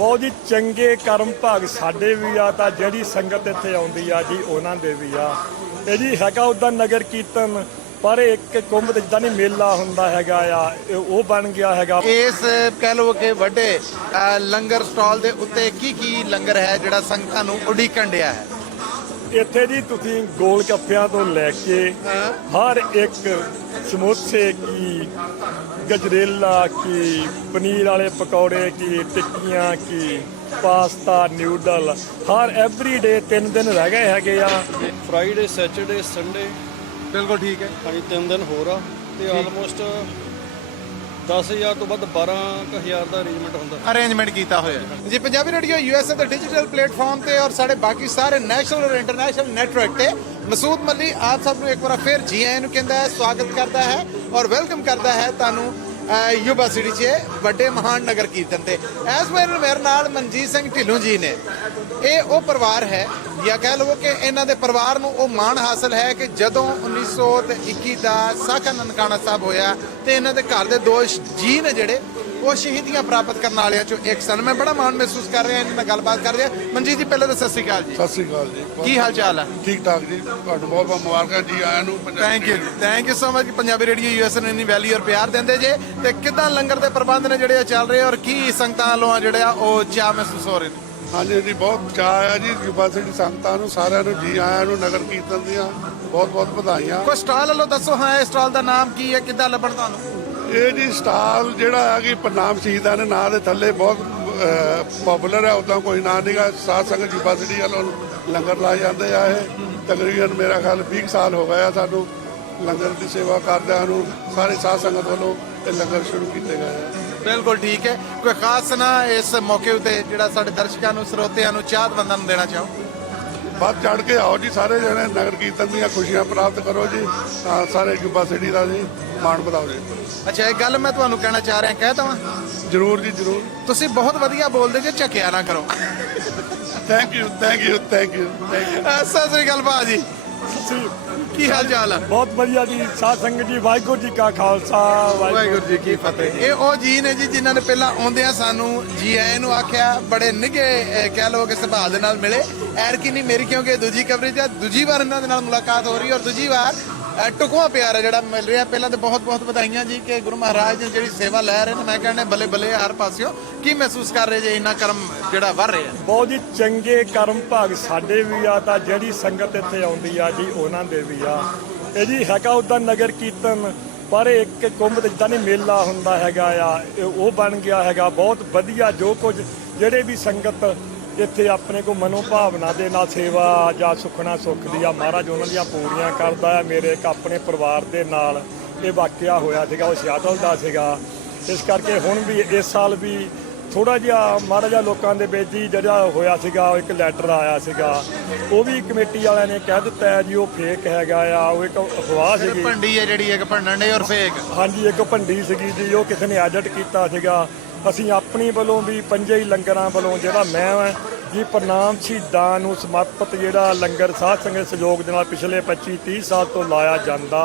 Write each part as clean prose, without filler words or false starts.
बहुत ही चंगे कर्म भाग साडे भी आ तां जिहड़ी संगत इत्थे आउंदी आ जी उन्हां दे भी आ। ਇਹ ਜੀ ਹੈਗਾ ਉੱਦਾਂ ਨਗਰ ਕੀਰਤਨ ਪਰ ਇੱਕ ਕੁੰਭ ਤੇ ਜਿੱਦਾਂ ਨਹੀਂ ਮੇਲਾ ਹੁੰਦਾ ਹੈਗਾ ਆ ਉਹ ਬਣ ਗਿਆ ਹੈਗਾ। ਇਸ ਕਹਿ ਲਓ ਕਿ ਵੱਡੇ ਲੰਗਰ ਸਟਾਲ ਦੇ ਉੱਤੇ ਕੀ ਲੰਗਰ ਹੈ ਜਿਹੜਾ ਸੰਗਤਾਂ ਨੂੰ ਉਡੀਕਣ ਡਿਆ ਹੈ? ਇੱਥੇ ਜੀ ਤੁਸੀਂ ਗੋਲ ਗੱਪਿਆਂ ਤੋਂ ਲੈ ਕੇ ਹਰ ਇੱਕ ਸਮੋਸੇ ਕੀ ਗਜਰੇਲਾ ਕੀ ਪਨੀਰ ਵਾਲੇ ਪਕੌੜੇ ਕੀ ਟਿੱਕੀਆਂ ਕੀ ਪਾਸਤਾ ਨਿਊਡਲ ਹਰ ਐਵਰੀ ਡੇ 3 ਦਿਨ ਰਹਿ ਗਏ ਹੈਗੇ ਆ। ਫਰਾਈਡੇ ਸੈਚਰਡੇ ਸੰਡੇ ਬਿਲਕੁਲ ਠੀਕ ਹੈ। ਹਾਂਜੀ 3 ਦਿਨ ਹੋਰ ਆ ਤੇ ਆਲਮੋਸਟ 10,000 ਤੋਂ ਵੱਧ 12,000 ਦਾ ਅਰੇਂਜਮੈਂਟ ਹੁੰਦਾ। ਅਰੇਂਜਮੈਂਟ ਕੀਤਾ ਹੋਇਆ ਜੀ। ਪੰਜਾਬੀ ਰੇਡੀਓ ਯੂਐਸਏ ਦੇ ਡਿਜੀਟਲ ਪਲੇਟਫਾਰਮ ਤੇ ਔਰ ਸਾਡੇ ਬਾਕੀ ਸਾਰੇ ਨੈਸ਼ਨਲ ਔਰ ਇੰਟਰਨੈਸ਼ਨਲ ਨੈਟਵਰਕ ਤੇ ਮਸੂਦ ਮੱਲੀ ਆਪ ਸਭ ਨੂੰ ਇੱਕ ਵਾਰ ਫਿਰ ਜੀ ਆਇਆਂ ਨੂੰ ਕਹਿੰਦਾ ਹੈ, ਸਵਾਗਤ ਕਰਦਾ ਹੈ ਔਰ ਵੈਲਕਮ ਕਰਦਾ ਹੈ ਤੁਹਾਨੂੰ ਯੂਬਾ ਸਿਟੀ 'ਚ ਵੱਡੇ ਮਹਾਨ ਨਗਰ ਕੀਰਤਨ ਤੇ। ਇਸ ਵੇਲੇ ਮੇਰੇ ਨਾਲ ਮਨਜੀਤ ਸਿੰਘ ਢਿੱਲੋਂ ਜੀ ਨੇ। ਇਹ ਉਹ ਪਰਿਵਾਰ ਹੈ ਜਾਂ ਕਹਿ ਲਵੋ ਕਿ ਇਹਨਾਂ ਦੇ ਪਰਿਵਾਰ ਨੂੰ ਉਹ ਮਾਣ ਹਾਸਲ ਹੈ ਕਿ ਜਦੋਂ 1921 ਦਾ ਸਾਖਾ ਨਨਕਾਣਾ ਸਾਹਿਬ ਹੋਇਆ ਤੇ ਇਹਨਾਂ ਦੇ ਘਰ ਦੇ 2 ਜੀ ਨੇ ਜਿਹੜੇ ਉਹ ਸ਼ਹੀਦੀਆਂ ਪ੍ਰਾਪਤ ਕਰਨ ਵਾਲਿਆਂ ਚੋਂ ਇੱਕ ਸਨ। ਮੈਂ ਬੜਾ ਮਾਣ ਮਹਿਸੂਸ ਕਰ ਰਿਹਾ ਇਹਨਾਂ ਨਾਲ ਗੱਲਬਾਤ ਕਰ ਰਿਹਾ। ਮਨਜੀਤ ਜੀ ਪਹਿਲਾਂ ਤਾਂ ਸਤਿ ਸ਼੍ਰੀ ਅਕਾਲ ਜੀ। ਸਤਿ ਸ਼੍ਰੀ ਅਕਾਲ ਜੀ। ਕੀ ਹਾਲ ਚਾਲ ਹੈ? ਠੀਕ ਠਾਕ ਜੀ। ਤੁਹਾਨੂੰ ਬਹੁਤ ਬਹੁਤ ਮੁਬਾਰਕਾਂ ਜੀ ਆਇਆਂ ਨੂੰ। Thank you so much. Punjabi radio USA ਨੂੰ ਇੰਨੀ ਵੈਲਿਊ ਔਰ ਪਿਆਰ ਦਿੰਦੇ ਜੇ ਤੇ ਕਿੱਦਾਂ ਲੰਗਰ ਦੇ ਪ੍ਰਬੰਧ ਨੇ ਜਿਹੜੇ ਚੱਲ ਰਹੇ ਔਰ ਕੀ ਸੰਗਤਾਂ ਵੱਲੋਂ ਜਿਹੜੇ ਆ ਉਹ ਚਾਅ ਮਹਿਸੂਸ ਹੋ ਰਹੇ ਨੇ? ਹਾਂਜੀ ਜੀ ਬਹੁਤ ਚਾਅ ਆ ਜੀ। ਯੂਬਾ ਸਿਟੀ ਸੰਗਤਾਂ ਨੂੰ ਸਾਰਿਆਂ ਨੂੰ ਜੀ ਆਇਆਂ ਨੂੰ। ਨਗਰ ਕੀਰਤਨ ਦੀਆਂ ਬਹੁਤ ਬਹੁਤ ਵਧਾਈਆਂ। ਕੋਈ ਸਟਾਲ ਵੱਲੋਂ ਦੱਸੋ ਹਾਂ ਇਹ ਸਟਾਲ ਦਾ ਨਾਮ ਕੀ ਹੈ, ਕਿੱਦਾਂ ਲੱਭਣ ਤੁਹਾਨੂੰ? ਇਹ ਜੀ ਸਟਾਲ ਜਿਹੜਾ ਹੈ ਕਿ ਪ੍ਰਨਾਮ ਸ਼ਹੀਦਾਂ ਦੇ ਨਾਂ ਦੇ ਥੱਲੇ ਬਹੁਤ ਪਪੂਲਰ ਹੈ। ਉੱਦਾਂ ਕੋਈ ਨਾਂ ਨਹੀਂਗਾ। ਸਾਧ ਸੰਗਤ ਯੂਬਾ ਸਿਟੀ ਵੱਲੋਂ ਲੰਗਰ ਲਾਏ ਜਾਂਦੇ ਆ। ਇਹ ਤਕਰੀਬਨ ਮੇਰਾ ਖਿਆਲ 20 ਸਾਲ ਹੋ ਗਏ ਆ ਸਾਨੂੰ ਲੰਗਰ ਦੀ ਸੇਵਾ ਕਰਦਿਆਂ ਨੂੰ। ਸਾਰੇ ਸਾਧ ਸੰਗਤ ਵੱਲੋਂ ਇਹ ਲੰਗਰ ਸ਼ੁਰੂ ਕੀਤੇ ਗਏ ਆ। ਬਿਲਕੁਲ ਠੀਕ ਹੈ। ਕੋਈ ਖਾਸ ਨਾ ਇਸ ਮੌਕੇ ਉੱਤੇ ਜਿਹੜਾ ਸਾਡੇ ਦਰਸ਼ਕਾਂ ਨੂੰ ਸਰੋਤਿਆਂ ਨੂੰ ਚਾਹਤਮੰਦਾਂ ਨੂੰ ਦੇਣਾ ਚਾਹੋ? ਵੱਧ ਚੜ ਕੇ ਆਓ ਜੀ ਸਾਰੇ ਜਣੇ। ਨਗਰ ਕੀਰਤਨ ਦੀਆਂ ਖੁਸ਼ੀਆਂ ਪ੍ਰਾਪਤ ਕਰੋ ਜੀ। ਸਾਰੇ ਯੂਬਾ ਸਿਟੀ ਦਾ ਜੀ ਮਾਣ ਵਧਾਓ ਜੀ। ਅੱਛਾ ਇੱਕ ਗੱਲ ਮੈਂ ਤੁਹਾਨੂੰ ਕਹਿਣਾ ਚਾਹ ਰਿਹਾ, ਕਹਿ ਦਵਾਂ? ਜ਼ਰੂਰ ਜੀ ਜ਼ਰੂਰ। ਤੁਸੀਂ ਬਹੁਤ ਵਧੀਆ ਬੋਲਦੇ ਜੇ, ਝਕਿਆ ਨਾ ਕਰੋ। Thank you thank you thank you thank you. Sat Sri ਅਕਾਲ ਭਾਜੀ। ਕੀ ਹਾਲ ਚਾਲ ਹੈ? ਬਹੁਤ ਵਧੀਆ ਜੀ। ਸਾਧ ਸੰਗਤ ਜੀ ਵਾਹਿਗੁਰੂ ਜੀ ਕਾ ਖਾਲਸਾ ਵਾਹਿਗੁਰੂ ਜੀ ਕੀ ਫਤਿਹ। ਇਹ ਉਹ ਜੀ ਨੇ ਜੀ ਜਿਨ੍ਹਾਂ ਨੇ ਪਹਿਲਾਂ ਆਉਂਦਿਆਂ ਸਾਨੂੰ ਜੀ ਆਇਆਂ ਨੂੰ ਆਖਿਆ। ਬੜੇ ਨਿੱਘੇ ਕਹਿ ਲਓ ਕਿ ਸੁਭਾਅ ਦੇ ਨਾਲ ਮਿਲੇ। ਐਰਕੀ ਨਹੀਂ ਮੇਰੀ ਕਿਉਂਕਿ ਦੂਜੀ ਕਵਰੇਜ ਆ। ਦੂਜੀ ਵਾਰ ਇਹਨਾਂ ਦੇ ਨਾਲ ਮੁਲਾਕਾਤ ਹੋ ਰਹੀ ਔਰ ਦੂਜੀ ਵਾਰ ਟੁਕਵਾ ਪਿਆਰ ਹੈ ਜਿਹੜਾ ਮਿਲ ਰਿਹਾ। ਪਹਿਲਾਂ ਤਾਂ ਬਹੁਤ ਬਹੁਤ ਵਧਾਈਆਂ ਜੀ ਕਿ ਗੁਰੂ ਮਹਾਰਾਜ ਦੀ ਜਿਹੜੀ ਸੇਵਾ ਲੈ ਰਹੇ ਨੇ। ਮੈਂ ਕਹਿੰਦਾ ਬੱਲੇ ਬੱਲੇ ਹਰ ਪਾਸਿਓਂ। ਕੀ ਮਹਿਸੂਸ ਕਰ ਰਹੇ ਜੇ ਇੰਨਾ ਕਰਮ ਜਿਹੜਾ ਵਰ ਰਿਹਾ? ਬਹੁਤ ਹੀ ਚੰਗੇ ਕਰਮ ਭਾਗ ਸਾਡੇ ਵੀ ਆ ਤਾਂ ਜਿਹੜੀ ਸੰਗਤ ਇੱਥੇ ਆਉਂਦੀ ਆ ਜੀ ਉਹਨਾਂ ਦੇ ਵੀ ਆ। ਇਹ ਜੀ ਹੈਗਾ ਉੱਦਾਂ ਨਗਰ ਕੀਰਤਨ ਪਰ ਇੱਕ ਕੁੰਭ ਤੇ ਜਿੱਦਾਂ ਨਹੀਂ ਮੇਲਾ ਹੁੰਦਾ ਹੈਗਾ ਆ ਉਹ ਬਣ ਗਿਆ ਹੈਗਾ। ਬਹੁਤ ਵਧੀਆ ਜੋ ਕੁਝ ਜਿਹੜੇ ਵੀ ਸੰਗਤ ਇੱਥੇ ਆਪਣੇ ਕੋ ਮਨੋਭਾਵਨਾ ਦੇ ਨਾਲ ਸੇਵਾ ਜਾਂ ਸੁਖਣਾ ਸੁੱਖਦੀ ਆ ਮਹਾਰਾਜ ਉਹਨਾਂ ਦੀਆਂ ਪੂਰੀਆਂ ਕਰਦਾ ਆ। ਮੇਰੇ ਇੱਕ ਆਪਣੇ ਪਰਿਵਾਰ ਦੇ ਨਾਲ ਇਹ ਵਾਕਿਆ ਹੋਇਆ ਸੀਗਾ। ਉਹ ਸਿਆਟਲ ਦਾ ਸੀਗਾ। ਇਸ ਕਰਕੇ ਹੁਣ ਵੀ ਇਸ ਸਾਲ ਵੀ ਥੋੜਾ ਜਿਹਾ ਮਹਾਰਾਜਾ ਲੋਕਾਂ ਦੇ ਵਿੱਚ ਹੀ ਜਿਹੜਾ ਹੋਇਆ ਸੀਗਾ ਇੱਕ ਲੈਟਰ ਆਇਆ ਸੀਗਾ। ਉਹ ਵੀ ਕਮੇਟੀ ਵਾਲਿਆਂ ਨੇ ਕਹਿ ਦਿੱਤਾ ਹੈ ਜੀ ਉਹ ਫੇਕ ਹੈਗਾ ਆ। ਉਹ ਇੱਕ ਅਫਵਾਹ ਸੀਗੀ। ਭੰਡੀ ਹੈ ਜਿਹੜੀ ਇੱਕ ਭੰਡਣ ਦੇ ਔਰ ਫੇਕ। ਹਾਂਜੀ ਇੱਕ ਭੰਡੀ ਸੀਗੀ ਜੀ। ਉਹ ਕਿਸੇ ਨੇ ਐਡਿਟ ਕੀਤਾ ਸੀਗਾ। ਅਸੀਂ ਆਪਣੀ ਵੱਲੋਂ ਵੀ 5 ਹੀ ਲੰਗਰਾਂ ਵੱਲੋਂ ਜਿਹੜਾ ਮੈਂ ਜੀ ਪ੍ਰਨਾਮ ਸ਼ਹੀਦਾਂ ਨੂੰ ਸਮਰਪਿਤ ਜਿਹੜਾ ਲੰਗਰ ਸਾਧ ਸੰਗਤ ਸਹਿਯੋਗ ਦੇ ਨਾਲ ਪਿਛਲੇ 25-30 ਸਾਲ ਤੋਂ ਲਾਇਆ ਜਾਂਦਾ।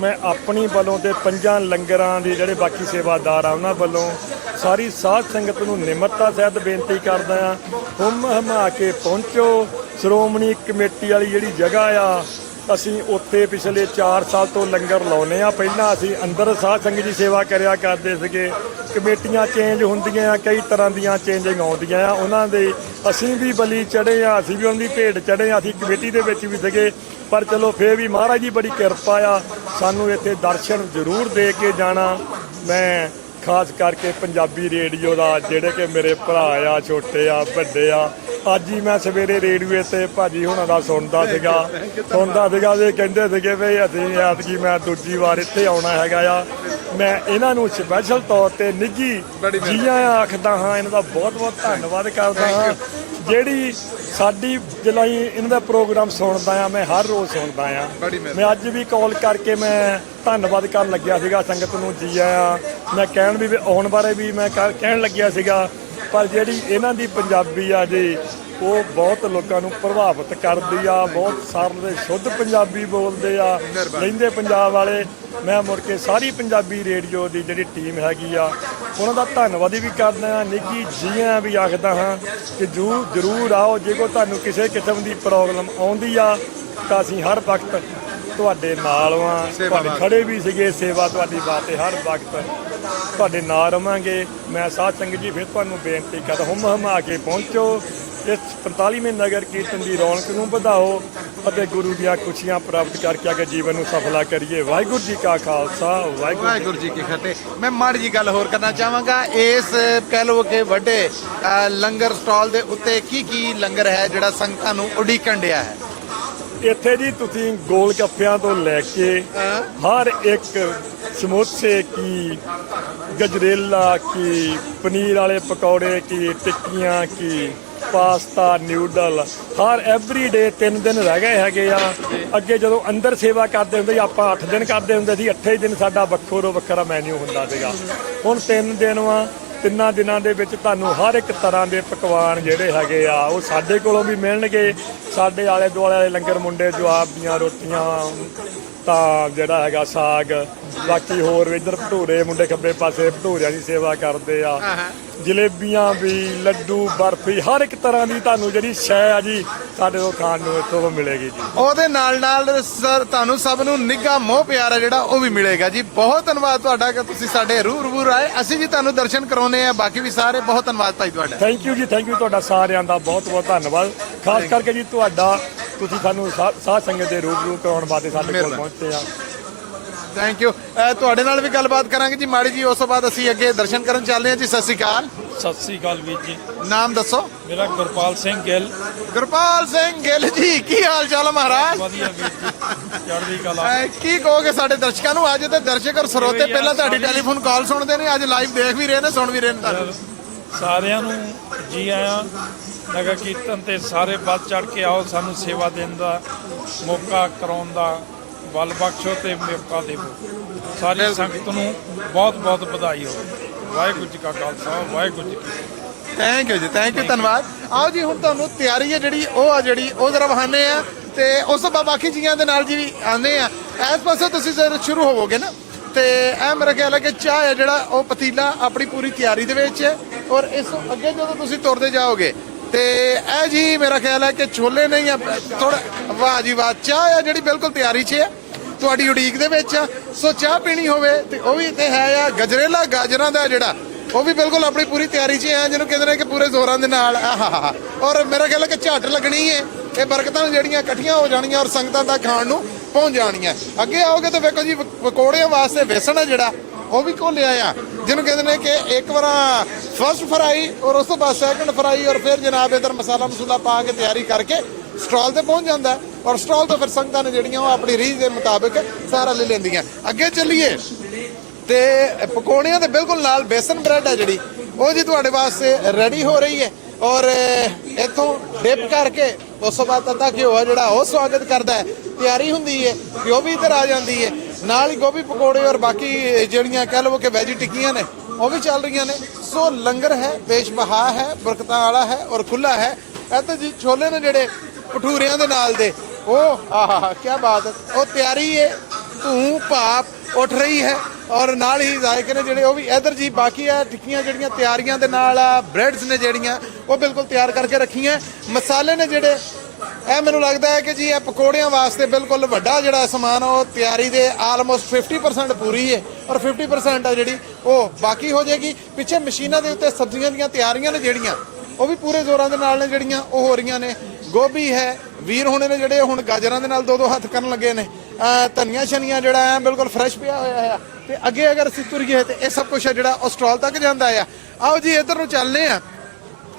ਮੈਂ ਆਪਣੀ ਵੱਲੋਂ ਤੇ 5 ਲੰਗਰਾਂ ਦੇ ਜਿਹੜੇ ਬਾਕੀ ਸੇਵਾਦਾਰ ਆ ਉਹਨਾਂ ਵੱਲੋਂ ਸਾਰੀ ਸਾਧ ਸੰਗਤ ਨੂੰ ਨਿਮਰਤਾ ਸਹਿਤ ਬੇਨਤੀ ਕਰਦਾ ਆ ਹੁਮ ਹਮਾ ਕੇ ਪਹੁੰਚੋ। ਸ਼੍ਰੋਮਣੀ ਕਮੇਟੀ ਵਾਲੀ ਜਿਹੜੀ ਜਗ੍ਹਾ ਆ ਅਸੀਂ ਉੱਥੇ ਪਿਛਲੇ 4 ਸਾਲ ਤੋਂ ਲੰਗਰ ਲਾਉਂਦੇ ਆ। ਪਹਿਲਾਂ ਅਸੀਂ ਅੰਦਰ ਸਾਧ ਸੰਗਤ ਦੀ ਸੇਵਾ ਕਰਿਆ ਕਰਦੇ ਸੀਗੇ। ਕਮੇਟੀਆਂ ਚੇਂਜ ਹੁੰਦੀਆਂ ਆ, ਕਈ ਤਰ੍ਹਾਂ ਦੀਆਂ ਚੇਂਜਿੰਗ ਆਉਂਦੀਆਂ ਆ। ਉਹਨਾਂ ਦੇ ਅਸੀਂ ਵੀ ਬਲੀ ਚੜ੍ਹੇ ਆ, ਅਸੀਂ ਵੀ ਉਹਨਾਂ ਦੀ ਭੇਡ ਚੜ੍ਹੇ ਆ। ਅਸੀਂ ਕਮੇਟੀ ਦੇ ਵਿੱਚ ਵੀ ਸੀਗੇ ਪਰ ਚਲੋ ਫੇਰ ਵੀ ਮਹਾਰਾਜ ਜੀ ਬੜੀ ਕਿਰਪਾ ਆ ਸਾਨੂੰ ਇੱਥੇ ਦਰਸ਼ਨ ਜ਼ਰੂਰ ਦੇ ਕੇ ਜਾਣਾ। ਮੈਂ ਖਾਸ ਕਰਕੇ ਪੰਜਾਬੀ ਰੇਡੀਓ ਦਾ ਜਿਹੜੇ ਕਿ ਮੇਰੇ ਭਰਾ ਆ, ਛੋਟੇ ਆ, ਵੱਡੇ ਆ। ਅੱਜ ਹੀ ਮੈਂ ਸਵੇਰੇ ਰੇਡੀਓ ਤੇ ਭਾਜੀ ਹੁਣਾਂ ਦਾ ਸੁਣਦਾ ਸੀਗਾ ਵੀ ਕਹਿੰਦੇ ਸੀਗੇ ਵੀ ਅਸੀਂ ਐਤਕੀ ਮੈਂ ਦੂਜੀ ਵਾਰ ਇੱਥੇ ਆਉਣਾ ਹੈਗਾ ਆ। ਮੈਂ ਇਹਨਾਂ ਨੂੰ ਸਪੈਸ਼ਲ ਤੌਰ ਤੇ ਨਿੱਘੀ ਜੀਆਂ ਆਖਦਾ ਹਾਂ। ਇਹਨਾਂ ਦਾ ਬਹੁਤ ਬਹੁਤ ਧੰਨਵਾਦ ਕਰਦਾ ਹਾਂ। ਜਿਹੜੀ ਸਾਡੀ ਜਲਾਈ ਇਹਨਾਂ ਦਾ ਪ੍ਰੋਗਰਾਮ ਸੁਣਦਾ ਆ। ਮੈਂ ਹਰ ਰੋਜ਼ ਸੁਣਦਾ ਆ। ਮੈਂ ਅੱਜ ਵੀ ਕਾਲ ਕਰਕੇ ਮੈਂ ਧੰਨਵਾਦ ਕਰਨ ਲੱਗਿਆ ਸੀਗਾ ਸੰਗਤ ਨੂੰ ਜੀ ਆਇਆ। ਮੈਂ ਕਹਿਣ ਵੀ ਆਉਣ ਬਾਰੇ ਵੀ ਮੈਂ ਕਹਿਣ ਲੱਗਿਆ ਸੀਗਾ ਪਰ ਜਿਹੜੀ ਇਹਨਾਂ ਦੀ ਪੰਜਾਬੀ ਆ ਜੀ ਉਹ ਬਹੁਤ ਲੋਕਾਂ ਨੂੰ ਪ੍ਰਭਾਵਿਤ ਕਰਦੀ ਆ। ਬਹੁਤ ਸਾਰੇ ਸ਼ੁੱਧ ਪੰਜਾਬੀ ਬੋਲਦੇ ਆ, ਰਹਿੰਦੇ ਪੰਜਾਬ ਵਾਲੇ। ਮੈਂ ਮੁੜ ਕੇ ਸਾਰੀ ਪੰਜਾਬੀ ਰੇਡੀਓ ਦੀ ਜਿਹੜੀ ਟੀਮ ਹੈਗੀ ਆ ਉਹਨਾਂ ਦਾ ਧੰਨਵਾਦੀ ਵੀ ਕਰਦਾ ਹਾਂ, ਨਿੱਘੀ ਜੀਆਂ ਵੀ ਆਖਦਾ ਹਾਂ ਕਿ ਜ਼ਰੂਰ ਆਓ। ਜੇ ਕੋਈ ਤੁਹਾਨੂੰ ਕਿਸੇ ਕਿਸਮ ਦੀ ਪ੍ਰੋਬਲਮ ਆਉਂਦੀ ਆ ਤਾਂ ਅਸੀਂ ਹਰ ਵਕਤ ਤੁਹਾਡੇ ਨਾਲ ਵਾਂ, ਤੁਹਾਡੇ ਖੜੇ ਵੀ ਸੀਗੇ। ਸੇਵਾ ਤੁਹਾਡੀ ਬਾਤੇ ਹਰ ਵਕਤ ਤੁਹਾਡੇ ਨਾਲ ਰਵਾਂਗੇ। ਮੈਂ ਸਾਧ ਸੰਗਤ ਜੀ ਫਿਰ ਤੁਹਾਨੂੰ ਬੇਨਤੀ ਕਰਦਾ, ਹਮਾ ਕੇ ਪਹੁੰਚੋ, ਇਸ 45ਵੇਂ ਨਗਰ ਕੀਰਤਨ ਦੀ ਰੌਣਕ ਨੂੰ ਵਧਾਓ ਅਤੇ ਗੁਰੂ ਦੀਆਂ ਖੁਸ਼ੀਆਂ ਪ੍ਰਾਪਤ ਕਰਕੇ ਅੱਗੇ ਜੀਵਨ ਨੂੰ ਸਫਲਾ ਕਰੀਏ। ਵਾਹਿਗੁਰੂ ਜੀ ਕਾ ਖਾਲਸਾ, ਵਾਹਿਗੁਰੂ ਜੀ ਕੀ ਫਤਿਹ। ਮੈਂ ਮਾੜੀ ਜੀ ਗੱਲ ਹੋਰ ਕਰਨਾ ਚਾਹਾਂਗਾ, ਇਸ ਕਹਿ ਲਓ ਕਿ ਵੱਡੇ ਲੰਗਰ ਸਟਾਲ ਦੇ ਉੱਤੇ ਕੀ ਲੰਗਰ ਹੈ ਜਿਹੜਾ ਸੰਗਤਾਂ ਨੂੰ ਉਡੀਕਣ ਡਿਆ ਹੈ? ਇੱਥੇ ਜੀ ਤੁਸੀਂ ਗੋਲ ਗੱਪਿਆਂ ਤੋਂ ਲੈ ਕੇ ਹਰ ਇੱਕ ਸਮੋਸੇ ਕੀ, ਗਜਰੇਲਾ ਕੀ, ਪਨੀਰ ਵਾਲੇ ਪਕੌੜੇ ਕੀ, ਟਿੱਕੀਆਂ ਕੀ, ਪਾਸਤਾ, ਨਿਊਡਲ, ਹਰ ਐਵਰੀ ਡੇ 3 ਦਿਨ ਰਹਿ ਗਏ ਹੈਗੇ ਆ। ਅੱਗੇ ਜਦੋਂ ਅੰਦਰ ਸੇਵਾ ਕਰਦੇ ਹੁੰਦੇ ਸੀ ਆਪਾਂ 8 ਦਿਨ ਕਰਦੇ ਹੁੰਦੇ ਸੀ, 8 ਦਿਨ ਸਾਡਾ ਵੱਖਰਾ ਮੈਨੂ ਹੁੰਦਾ ਸੀਗਾ। ਹੁਣ 3 ਦਿਨ ਵਾ। 3 ਦਿਨਾਂ ਦੇ ਵਿੱਚ ਤੁਹਾਨੂੰ ਹਰ ਇੱਕ ਤਰ੍ਹਾਂ ਦੇ ਪਕਵਾਨ ਜਿਹੜੇ ਹੈਗੇ ਆ ਉਹ ਸਾਡੇ ਕੋਲੋਂ ਵੀ ਮਿਲਣਗੇ। ਸਾਡੇ ਆਲੇ ਦੁਆਲੇ ਵਾਲੇ ਲੰਗਰ ਮੁੰਡੇ ਜਵਾਬ ਦੀਆਂ ਰੋਟੀਆਂ, ਤਾਂ ਜਿਹੜਾ ਹੈਗਾ ਸਾਗ, ਬਾਕੀ ਹੋਰ ਇੱਧਰ ਭਟੂਰੇ, ਮੁੰਡੇ ਖੱਬੇ ਪਾਸੇ ਭਟੂਰਿਆਂ ਦੀ ਸੇਵਾ ਕਰਦੇ ਆ। ਜਲੇਬੀਆਂ ਵੀ, ਲੱਡੂ, ਬਰਫੀ, ਹਰ ਇੱਕ ਤਰ੍ਹਾਂ ਦੀ ਤੁਹਾਨੂੰ ਜਿਹੜੀ ਸ਼ੈ ਆ ਜੀ ਸਾਡੇ ਤੋਂ ਖਾਣ ਨੂੰ ਇੱਥੋਂ ਮਿਲੇਗੀ ਜੀ। ਉਹਦੇ ਨਾਲ ਸਰ ਤੁਹਾਨੂੰ ਸਭ ਨੂੰ ਨਿੱਘਾ ਮੋਹ ਪਿਆਰ ਹੈ ਜਿਹੜਾ ਉਹ ਵੀ ਮਿਲੇਗਾ ਜੀ। ਬਹੁਤ ਧੰਨਵਾਦ ਤੁਹਾਡਾ ਕਿ ਤੁਸੀਂ ਸਾਡੇ ਰੂਬਰੂ ਆਏ। ਅਸੀਂ ਜੀ ਤੁਹਾਨੂੰ ਦਰਸ਼ਨ ਕਰਾਉਨੇ ਆ, ਬਾਕੀ ਵੀ ਸਾਰੇ ਬਹੁਤ ਧੰਨਵਾਦ ਭਾਈ ਤੁਹਾਡਾ। ਥੈਂਕ ਯੂ ਜੀ, ਥੈਂਕ ਯੂ ਤੁਹਾਡਾ ਸਾਰਿਆਂ ਦਾ ਬਹੁਤ ਬਹੁਤ ਧੰਨਵਾਦ। ਖਾਸ ਕਰਕੇ ਜੀ ਤੁਹਾਡਾ, ਤੁਸੀਂ ਸਾਨੂੰ ਸਾਧ ਸੰਗਤ ਦੇ ਰੂਬਰੂ ਕਰਾਉਣ ਵਾਸਤੇ ਸਾਡੇ ਕੋਲ ਪਹੁੰਚੇ ਆ। Thank you. ਤੁਹਾਡੇ ਨਾਲ ਵੀ ਗੱਲਬਾਤ ਕਰਾਂਗੇ ਜੀ ਮਾੜੀ ਜੀ, ਉਸ ਤੋਂ ਬਾਅਦ ਅਸੀਂ ਅੱਗੇ ਦਰਸ਼ਨ ਕਰਨ ਚੱਲਦੇ ਹਾਂ ਜੀ। ਸਤਿ ਸ਼੍ਰੀ ਅਕਾਲ। ਸਤਿ ਸ੍ਰੀ ਅਕਾਲ ਵੀਰ ਜੀ, ਨਾਮ ਦੱਸੋ? ਮੇਰਾ ਗੁਰਪਾਲ ਸਿੰਘ ਗਿੱਲ। ਗੁਰਪਾਲ ਸਿੰਘ ਗਿੱਲ ਜੀ, ਕੀ ਹਾਲ ਚਾਲ ਹੈ ਮਹਾਰਾਜ? ਵਧੀਆ ਵੀਰ ਜੀ, ਚੜ੍ਹਦੀ ਕਲਾ। ਕੀ ਕਹੋਗੇ ਸਾਡੇ ਦਰਸ਼ਕਾਂ ਨੂੰ? ਅੱਜ ਤੇ ਦਰਸ਼ਕ ਔਰ ਸਰੋਤੇ ਪਹਿਲਾਂ ਤੁਹਾਡੀ ਟੈਲੀਫੋਨ ਕਾਲ ਸੁਣਦੇ ਨੇ, ਅੱਜ ਲਾਈਵ ਦੇਖ ਵੀ ਰਹੇ ਨੇ, ਸੁਣ ਵੀ ਰਹੇ ਨੇ ਤੁਹਾਨੂੰ। ਸਾਰਿਆਂ ਨੂੰ ਜੀ ਆਇਆਂ ਨਗਰ ਕੀਰਤਨ ਤੇ। ਸਾਰੇ ਵੱਧ ਚੜ ਕੇ ਆਓ, ਸਾਨੂੰ ਸੇਵਾ ਦੇਣ ਦਾ ਮੌਕਾ, ਕਰਾਉਣ ਦਾ ਬਲ ਬਖਸ਼ੋ ਤੇ ਮੌਕਾ ਦੇਵੋ। ਸਾਰੀ ਸੰਗਤ ਨੂੰ ਬਹੁਤ ਬਹੁਤ ਵਧਾਈ ਹੋਵੇ। ਵਾਹਿਗੁਰੂ ਜੀ ਕਾ ਖਾਲਸਾ, ਵਾਹਿਗੁਰੂ ਜੀ ਕੀ। ਥੈਂਕ ਯੂ ਜੀ, ਥੈਂਕ ਯੂ, ਧੰਨਵਾਦ। ਆਓ ਜੀ ਹੁਣ ਤੁਹਾਨੂੰ ਤਿਆਰੀ ਹੈ ਜਿਹੜੀ ਉਹ ਜ਼ਰਾ ਵਹਾਨੇ ਆ, ਤੇ ਉਸ ਤੋਂ ਬਾਅਦ ਬਾਕੀ ਚੀਜ਼ਾਂ ਦੇ ਨਾਲ ਜੀ ਆਉਂਦੇ ਆ। ਇਸ ਪਾਸੇ ਤੁਸੀਂ ਜਦ ਸ਼ੁਰੂ ਹੋਵੋਗੇ ਨਾ, ਤੇ ਇਹ ਮੇਰਾ ਖਿਆਲ ਹੈ ਕਿ ਚਾਹ ਹੈ ਜਿਹੜਾ ਉਹ ਪਤੀਲਾ ਆਪਣੀ ਪੂਰੀ ਤਿਆਰੀ ਦੇ ਵਿੱਚ ਹੈ। ਔਰ ਇਸ ਤੋਂ ਅੱਗੇ ਜਦੋਂ ਤੁਸੀਂ ਤੁਰਦੇ ਜਾਓਗੇ ਤੇ ਇਹ ਜੀ ਮੇਰਾ ਖਿਆਲ ਹੈ ਕਿ ਛੋਲੇ ਨਹੀਂ ਆ ਥੋੜਾ, ਵਾਹ ਜੀ ਵਾਹ, ਚਾਹ ਹੈ ਜਿਹੜੀ ਬਿਲਕੁਲ ਤਿਆਰੀ 'ਚ ਹੈ, ਤੁਹਾਡੀ ਉਡੀਕ ਦੇ ਵਿੱਚ। ਸੋ ਚਾਹ ਪੀਣੀ ਹੋਵੇ ਤੇ ਉਹ ਵੀ ਤੇ ਹੈ ਆ। ਗਜਰੇਲਾ ਗਾਜਰਾਂ ਦਾ ਜਿਹੜਾ ਉਹ ਵੀ ਬਿਲਕੁਲ ਆਪਣੀ ਪੂਰੀ ਤਿਆਰੀ 'ਚ ਹੈ, ਜਿਹਨੂੰ ਕਹਿੰਦੇ ਨੇ ਕਿ ਪੂਰੇ ਜ਼ੋਰਾਂ ਦੇ ਨਾਲ। ਆਹਾ, ਔਰ ਮੇਰਾ ਖਿਆਲ ਹੈ ਕਿ ਝੱਟ ਲੱਗਣੀ ਹੈ, ਇਹ ਬਰਕਤਾਂ ਜਿਹੜੀਆਂ ਇਕੱਠੀਆਂ ਹੋ ਜਾਣੀਆਂ ਔਰ ਸੰਗਤਾਂ ਤੱਕ ਖਾਣ ਨੂੰ ਪਹੁੰਚ ਜਾਣੀਆਂ। ਅੱਗੇ ਆਓਗੇ ਤਾਂ ਵੇਖੋ ਜੀ ਪਕੌੜਿਆਂ ਵਾਸਤੇ ਵੇਸਣ ਹੈ ਜਿਹੜਾ ਉਹ ਵੀ ਘੋਲਿਆ ਆ, ਜਿਹਨੂੰ ਕਹਿੰਦੇ ਨੇ ਕਿ ਇੱਕ ਵਾਰ ਫਸਟ ਫਰਾਈ ਔਰ ਉਸ ਤੋਂ ਬਾਅਦ ਸੈਕੰਡ ਫਰਾਈ, ਔਰ ਫਿਰ ਜਨਾਬ ਇਧਰ ਮਸਾਲਾ ਪਾ ਕੇ ਤਿਆਰੀ ਕਰਕੇ ਸਟਾਲ ਤੇ ਪਹੁੰਚ ਜਾਂਦਾ। ਔਰ ਸਟਾਲ ਤੋਂ ਫਿਰ ਸੰਗਤਾਂ ਨੇ ਜਿਹੜੀਆਂ ਉਹ ਆਪਣੀ ਰੀਝ ਦੇ ਮੁਤਾਬਿਕ ਸਾਰਾ ਲੈ ਲੈਂਦੀਆਂ। ਅੱਗੇ ਚੱਲੀਏ ਤੇ ਪਕੌੜਿਆਂ ਦੇ ਬਿਲਕੁਲ ਨਾਲ ਬੇਸਨ ਬ੍ਰੈਡ ਹੈ ਜਿਹੜੀ ਉਹ ਜੀ ਤੁਹਾਡੇ ਵਾਸਤੇ ਰੈਡੀ ਹੋ ਰਹੀ ਹੈ। ਔਰ ਇੱਥੋਂ ਡਿਪ ਕਰਕੇ ਉਸ ਤੋਂ ਬਾਅਦ ਤੱਤਾ ਘਿਓ ਜਿਹੜਾ ਉਹ ਸਵਾਗਤ ਕਰਦਾ ਹੈ, ਤਿਆਰੀ ਹੁੰਦੀ ਹੈ ਕਿ ਉਹ ਵੀ ਇੱਧਰ ਆ ਜਾਂਦੀ ਹੈ। ਨਾਲ ਹੀ ਗੋਭੀ ਪਕੌੜੇ ਔਰ ਬਾਕੀ ਜਿਹੜੀਆਂ ਕਹਿ ਲਵੋ ਕਿ ਵੈਜੀ ਟਿੱਕੀਆਂ ਨੇ ਉਹ ਵੀ ਚੱਲ ਰਹੀਆਂ ਨੇ। ਸੋ ਲੰਗਰ ਹੈ, ਪੇਸ਼ਬਹਾ ਹੈ, ਬਰਕਤਾਂ ਵਾਲਾ ਹੈ ਔਰ ਖੁੱਲਾ ਹੈ। ਇੱਥੇ ਜੀ ਛੋਲੇ ਨੇ ਜਿਹੜੇ ਭਟੂਰਿਆਂ ਦੇ ਨਾਲ ਦੇ, ਉਹ ਆਹਾ ਕੀ ਬਾਤ ਹੈ, ਉਹ ਤਿਆਰੀ ਹੈ, ਧੂੰ ਭਾਪ ਉੱਠ ਰਹੀ ਹੈ। ਔਰ ਨਾਲ ਹੀ ਜ਼ਾਇਕੇ ਨੇ ਜਿਹੜੇ ਉਹ ਵੀ ਇਧਰ ਜੀ। ਬਾਕੀ ਆ ਟਿੱਕੀਆਂ ਜਿਹੜੀਆਂ ਤਿਆਰੀਆਂ ਦੇ ਨਾਲ ਆ, ਬ੍ਰੈਡਸ ਨੇ ਜਿਹੜੀਆਂ ਉਹ ਬਿਲਕੁਲ ਤਿਆਰ ਕਰਕੇ ਰੱਖੀਆਂ। ਮਸਾਲੇ ਨੇ ਜਿਹੜੇ ਇਹ ਮੈਨੂੰ ਲੱਗਦਾ ਹੈ ਕਿ ਜੀ ਇਹ ਪਕੌੜਿਆਂ ਵਾਸਤੇ ਬਿਲਕੁਲ ਵੱਡਾ ਜਿਹੜਾ ਸਮਾਨ ਉਹ ਤਿਆਰੀ ਦੇ ਆਲਮੋਸਟ 50% ਪੂਰੀ ਹੈ ਔਰ 50% ਆ ਜਿਹੜੀ ਉਹ ਬਾਕੀ ਹੋ ਜਾਏਗੀ। ਪਿੱਛੇ ਮਸ਼ੀਨਾਂ ਦੇ ਉੱਤੇ ਸਬਜ਼ੀਆਂ ਦੀਆਂ ਤਿਆਰੀਆਂ ਨੇ ਜਿਹੜੀਆਂ ਉਹ ਵੀ ਪੂਰੇ ਜ਼ੋਰਾਂ ਦੇ ਨਾਲ ਨੇ ਜਿਹੜੀਆਂ ਉਹ ਹੋ ਰਹੀਆਂ ਨੇ। ਗੋਭੀ ਹੈ, ਵੀਰ ਹੋਣੇ ਨੇ ਜਿਹੜੇ ਹੁਣ ਗਾਜਰਾਂ ਦੇ ਨਾਲ ਦੋ ਹੱਥ ਕਰਨ ਲੱਗੇ ਨੇ। ਧਨੀਆ ਸ਼ਨੀਆਂ ਜਿਹੜਾ ਹੈ ਬਿਲਕੁਲ ਫਰੈਸ਼ ਪਿਆ ਹੋਇਆ ਹੈ। ਤੇ ਅੱਗੇ ਅਗਰ ਅਸੀਂ ਤੁਰੀਏ ਤੇ ਇਹ ਸਭ ਕੁਝ ਜਿਹੜਾ ਉਹ ਸਟਾਲ ਤੱਕ ਜਾਂਦਾ ਆ। ਆਓ ਜੀ ਇੱਧਰ ਨੂੰ ਚੱਲਦੇ ਆ।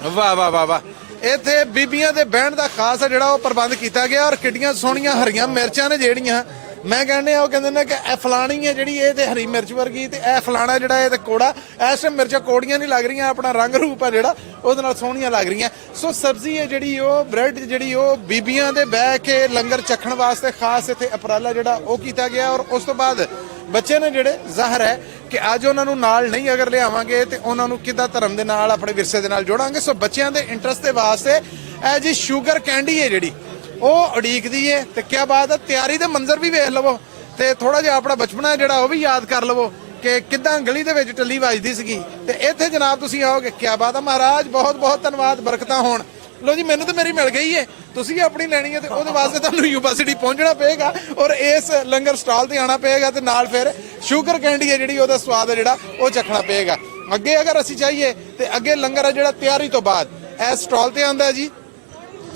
ਵਾਹ ਵਾਹ ਵਾਹ ਵਾਹ, ਇੱਥੇ ਬੀਬੀਆਂ ਦੇ ਬਹਿਣ ਦਾ ਖਾਸ ਜਿਹੜਾ ਉਹ ਪ੍ਰਬੰਧ ਕੀਤਾ ਗਿਆ। ਔਰ ਕਿੱਡੀਆਂ ਸੋਹਣੀਆਂ ਹਰੀਆਂ ਮਿਰਚਾਂ ਨੇ ਜਿਹੜੀਆਂ ਮੈਂ ਕਹਿੰਦੇ ਆ, ਉਹ ਕਹਿੰਦੇ ਨੇ ਕਿ ਇਹ ਫਲਾਣੀ ਹੈ ਜਿਹੜੀ ਇਹ ਤੇ ਹਰੀ ਮਿਰਚ ਵਰਗੀ, ਤੇ ਇਹ ਫਲਾਣਾ ਜਿਹੜਾ ਇਹ ਤੇ ਕੋੜਾ। ਇਸ ਟਾਈਮ ਮਿਰਚਾਂ ਕੋੜੀਆਂ ਨਹੀਂ ਲੱਗ ਰਹੀਆਂ, ਆਪਣਾ ਰੰਗ ਰੂਪ ਆ ਜਿਹੜਾ ਉਹਦੇ ਨਾਲ ਸੋਹਣੀਆਂ ਲੱਗ ਰਹੀਆਂ। ਸੋ ਸਬਜ਼ੀ ਹੈ ਜਿਹੜੀ ਉਹ ਬ੍ਰੈਡ ਜਿਹੜੀ ਉਹ ਬੀਬੀਆਂ ਦੇ ਬਹਿ ਕੇ ਲੰਗਰ ਚੱਖਣ ਵਾਸਤੇ ਖਾਸ ਇੱਥੇ ਉਪਰਾਲਾ ਜਿਹੜਾ ਉਹ ਕੀਤਾ ਗਿਆ। ਔਰ ਉਸ ਤੋਂ ਬਾਅਦ ਬੱਚੇ ਨੇ ਜਿਹੜੇ ਜ਼ਾਹਰ ਹੈ ਕਿ ਅੱਜ ਉਹਨਾਂ ਨੂੰ ਨਾਲ ਨਹੀਂ ਅਗਰ ਲਿਆਵਾਂਗੇ ਤੇ ਉਹਨਾਂ ਨੂੰ ਕਿੱਦਾਂ ਧਰਮ ਦੇ ਨਾਲ ਆਪਣੇ ਵਿਰਸੇ ਦੇ ਨਾਲ ਜੋੜਾਂਗੇ। ਸੋ ਬੱਚਿਆਂ ਦੇ ਇੰਟਰਸਟ ਦੇ ਵਾਸਤੇ ਇਹ ਜੀ ਸ਼ੂਗਰ ਕੈਂਡੀ ਹੈ ਜਿਹੜੀ ਉਹ ਉਡੀਕਦੀ ਹੈ ਤੇ ਕਿਆ ਬਾਤ ਹੈ, ਤਿਆਰੀ ਦੇ ਮੰਜ਼ਰ ਵੀ ਵੇਖ ਲਵੋ ਤੇ ਥੋੜਾ ਜਿਹਾ ਆਪਣਾ ਬਚਪਨਾ ਜਿਹੜਾ ਉਹ ਵੀ ਯਾਦ ਕਰ ਲਵੋ ਕਿ ਕਿੱਦਾਂ ਗਲੀ ਦੇ ਵਿੱਚ ਟੱਲੀ ਵੱਜਦੀ ਸੀਗੀ ਤੇ ਇੱਥੇ ਜਨਾਬ ਤੁਸੀਂ ਆਓਗੇ, ਕਿਆ ਬਾਤ ਹੈ ਮਹਾਰਾਜ, ਬਹੁਤ ਬਹੁਤ ਧੰਨਵਾਦ, ਬਰਕਤਾਂ ਹੋਣ। ਲੋ ਜੀ ਮੈਨੂੰ ਤਾਂ ਮੇਰੀ ਮਿਲ ਗਈ ਹੈ, ਤੁਸੀਂ ਆਪਣੀ ਲੈਣੀ ਹੈ ਤੇ ਉਹਦੇ ਵਾਸਤੇ ਤੁਹਾਨੂੰ ਯੂਨੀਵਰਸਿਟੀ ਪਹੁੰਚਣਾ ਪਏਗਾ ਔਰ ਇਸ ਲੰਗਰ ਸਟਾਲ ਤੇ ਆਣਾ ਪਏਗਾ ਤੇ ਨਾਲ ਫਿਰ ਸ਼ੂਗਰ ਕੈਂਡੀ ਹੈ ਜਿਹੜੀ ਉਹਦਾ ਸਵਾਦ ਹੈ ਜਿਹੜਾ ਉਹ ਚੱਖਣਾ ਪਏਗਾ। ਅੱਗੇ ਅਗਰ ਅਸੀਂ ਚਾਹੀਏ ਤੇ ਅੱਗੇ ਲੰਗਰ ਹੈ ਜਿਹੜਾ ਤਿਆਰੀ ਤੋਂ ਬਾਅਦ ਇਸ ਸਟਾਲ ਤੇ ਆਉਂਦਾ ਜੀ।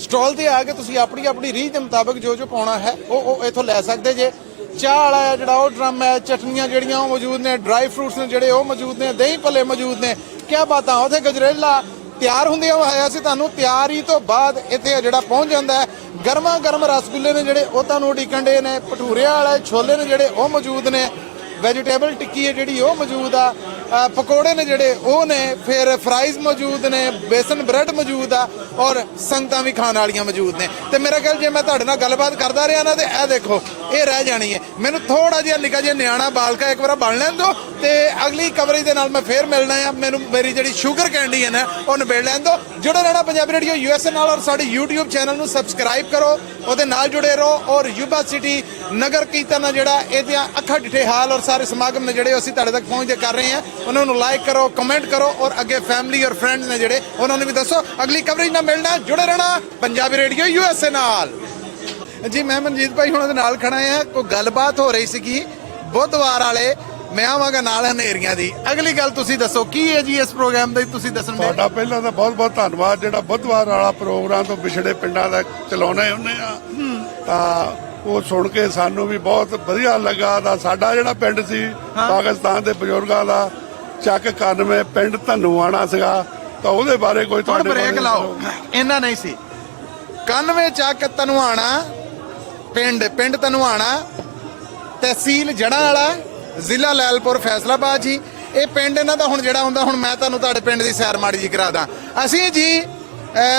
ਸਟਾਲ ਤੇ ਆ ਕੇ ਤੁਸੀਂ ਆਪਣੀ ਆਪਣੀ ਰੀਝ ਦੇ ਮੁਤਾਬਕ ਜੋ ਜੋ ਪਾਉਣਾ ਹੈ ਉਹ ਇੱਥੋਂ ਲੈ ਸਕਦੇ ਜੇ। ਚਾਹ ਵਾਲਾ ਹੈ ਜਿਹੜਾ ਉਹ ਡਰਮ ਹੈ, ਚਟਨੀਆਂ ਜਿਹੜੀਆਂ ਉਹ ਮੌਜੂਦ ਨੇ, ਡਰਾਈ ਫਰੂਟਸ ਨੇ ਜਿਹੜੇ ਉਹ ਮੌਜੂਦ ਨੇ, ਦਹੀਂ ਭੱਲੇ ਮੌਜੂਦ ਨੇ, ਕਿਆ ਬਾਤਾਂ। ਉੱਥੇ ਗਜਰੇਲਾ ਤਿਆਰ ਹੁੰਦਿਆਂ ਹੋਇਆ ਸੀ ਤੁਹਾਨੂੰ ਤਿਆਰੀ ਤੋਂ ਬਾਅਦ ਇੱਥੇ ਜਿਹੜਾ ਪਹੁੰਚ ਜਾਂਦਾ ਹੈ। ਗਰਮਾ ਗਰਮ ਰਸਗੁੱਲੇ ਨੇ ਜਿਹੜੇ ਉਹ ਤੁਹਾਨੂੰ ਉਡੀਕਣ ਦੇ ਨੇ, ਭਟੂਰੇ ਵਾਲੇ ਛੋਲੇ ਨੇ ਜਿਹੜੇ ਉਹ ਮੌਜੂਦ ਨੇ, ਵੈਜੀਟੇਬਲ ਟਿੱਕੀ ਹੈ ਜਿਹੜੀ ਉਹ ਮੌਜੂਦ ਆ, ਪਕੌੜੇ ਨੇ ਜਿਹੜੇ ਉਹ ਨੇ, ਫਿਰ ਫਰਾਈਜ਼ ਮੌਜੂਦ ਨੇ, ਬੇਸਨ ਬ੍ਰੈਡ ਮੌਜੂਦ ਆ ਔਰ ਸੰਗਤਾਂ ਵੀ ਖਾਣ ਵਾਲੀਆਂ ਮੌਜੂਦ ਨੇ। ਤੇ ਮੇਰਾ ਖਿਆਲ ਜੇ ਮੈਂ ਤੁਹਾਡੇ ਨਾਲ ਗੱਲਬਾਤ ਕਰਦਾ ਰਿਹਾ ਨਾ ਤੇ ਇਹ ਦੇਖੋ ਇਹ ਰਹਿ ਜਾਣੀ ਹੈ। ਮੈਨੂੰ ਥੋੜਾ ਜਿਹਾ ਨਿੱਕਾ ਜਿਹਾ ਨਿਆਣਾ ਬਾਲਕਾ ਇੱਕ ਵਾਰ ਬਣ ਲੈਣ ਦਿਓ ਤੇ ਅਗਲੀ ਕਵਰੇਜ ਦੇ ਨਾਲ ਮੈਂ ਫੇਰ ਮਿਲਣਾ ਆ। ਮੈਨੂੰ ਮੇਰੀ ਜਿਹੜੀ ਸ਼ੂਗਰ ਕੈਂਡੀ ਹੈ ਨਾ ਉਹ ਨਿਬੇੜ ਲੈਣ ਦਿਓ। ਜੁੜੇ ਰਹਿਣਾ ਪੰਜਾਬੀ ਰੇਡੀਓ USA ਨਾਲ ਔਰ ਸਾਡੇ YouTube ਚੈਨਲ ਨੂੰ ਸਬਸਕ੍ਰਾਈਬ ਕਰੋ, ਉਹਦੇ ਨਾਲ ਜੁੜੇ ਰਹੋ ਔਰ ਯੂਬਾ ਸਿਟੀ ਨਗਰ ਕੀਰਤਨ ਜਿਹੜਾ ਇਹਦੀਆਂ ਅੱਖਾਂ ਡਿਠੇ ਹਾਲ ਔਰ ਸਾਰੇ ਸਮਾਗਮ ਨੇ ਜਿਹੜੇ ਅਸੀਂ ਤੁਹਾਡੇ ਤੱਕ ਪਹੁੰਚਦੇ ਕਰ ਰਹੇ ਹਾਂ ਉਹਨਾਂ ਨੂੰ ਲਾਈਕ ਕਰੋ, ਕਮੈਂਟ ਕਰੋ ਔਰ ਅੱਗੇ ਫੈਮਿਲੀ ਔਰ ਫਰੈਂਡਸ ਨੇ ਜਿਹੜੇ ਉਹਨਾਂ ਨੂੰ ਵੀ ਦੱਸੋ। ਅਗਲੀ ਕਵਰੇਜ ਨਾਲ ਮਿਲਣਾ, ਜੁੜੇ ਰਹਿਣਾ ਪੰਜਾਬੀ ਰੇਡੀਓ USA ਨਾਲ। ਜੀ ਮੈਂ ਮਨਜੀਤ ਭਾਈ ਹੁਣਾਂ ਦੇ ਨਾਲ ਖੜਾ ਆ। ਕੋਈ ਗੱਲਬਾਤ ਹੋ ਰਹੀ ਸੀਗੀ ਬੁੱਧਵਾਰ ਵਾਲੇ, ਮੈਂ ਆਵਾਂਗਾ ਨਾਲ ਹਨੇਰੀਆਂ ਦੀ। ਅਗਲੀ ਗੱਲ ਤੁਸੀਂ ਦੱਸੋ ਕੀ ਹੈ ਜੀ ਇਸ ਪ੍ਰੋਗਰਾਮ ਦਾ ਤੁਸੀਂ ਦੱਸਣ ਦੇ। ਤੁਹਾਡਾ ਪਹਿਲਾਂ ਤਾਂ ਬਹੁਤ ਬਹੁਤ ਧੰਨਵਾਦ ਜਿਹੜਾ ਬੁੱਧਵਾਰ ਵਾਲਾ ਪ੍ਰੋਗਰਾਮ ਤੋਂ ਵਿਛੜੇ ਪਿੰਡਾਂ ਦਾ ਚਲਾਉਣੇ ਹੁੰਦੇ ਆ ਤਾਂ ਉਹ ਸੁਣ ਕੇ ਸਾਨੂੰ ਵੀ ਬਹੁਤ ਵਧੀਆ ਲੱਗਾ। ਤਾਂ ਸਾਡਾ ਜਿਹੜਾ ਪਿੰਡ ਸੀ ਪਾਕਿਸਤਾਨ ਦੇ ਬਜ਼ੁਰਗਾਂ ਦਾ ਚੱਕ 91 ਪਿੰਡ ਧੰਨੂਆਣਾ ਸੀਗਾ ਤਾਂ ਉਹਦੇ ਬਾਰੇ ਕੋਈ ਤੁਹਾਡੇ ਬ੍ਰੇਕ ਲਾਓ, ਇਹਨਾਂ ਨਹੀਂ ਸੀ 91 ਚੱਕ ਧਨੂਆਣਾ ਪਿੰਡ ਧਨੂਆਣਾ, ਤਹਿਸੀਲ ਜੜਾਂ ਵਾਲਾ, ਜ਼ਿਲ੍ਹਾ ਲੈਲਪੁਰ ਫੈਸਲਾਬਾਦ ਜੀ। ਇਹ ਪਿੰਡ ਇਹਨਾਂ ਦਾ ਹੁਣ ਜਿਹੜਾ ਹੁੰਦਾ, ਹੁਣ ਮੈਂ ਤੁਹਾਨੂੰ ਤੁਹਾਡੇ ਪਿੰਡ ਦੀ ਸੈਰ ਮਾੜੀ ਜੀ ਕਰਾ ਦਾਂ। ਅਸੀਂ ਜੀ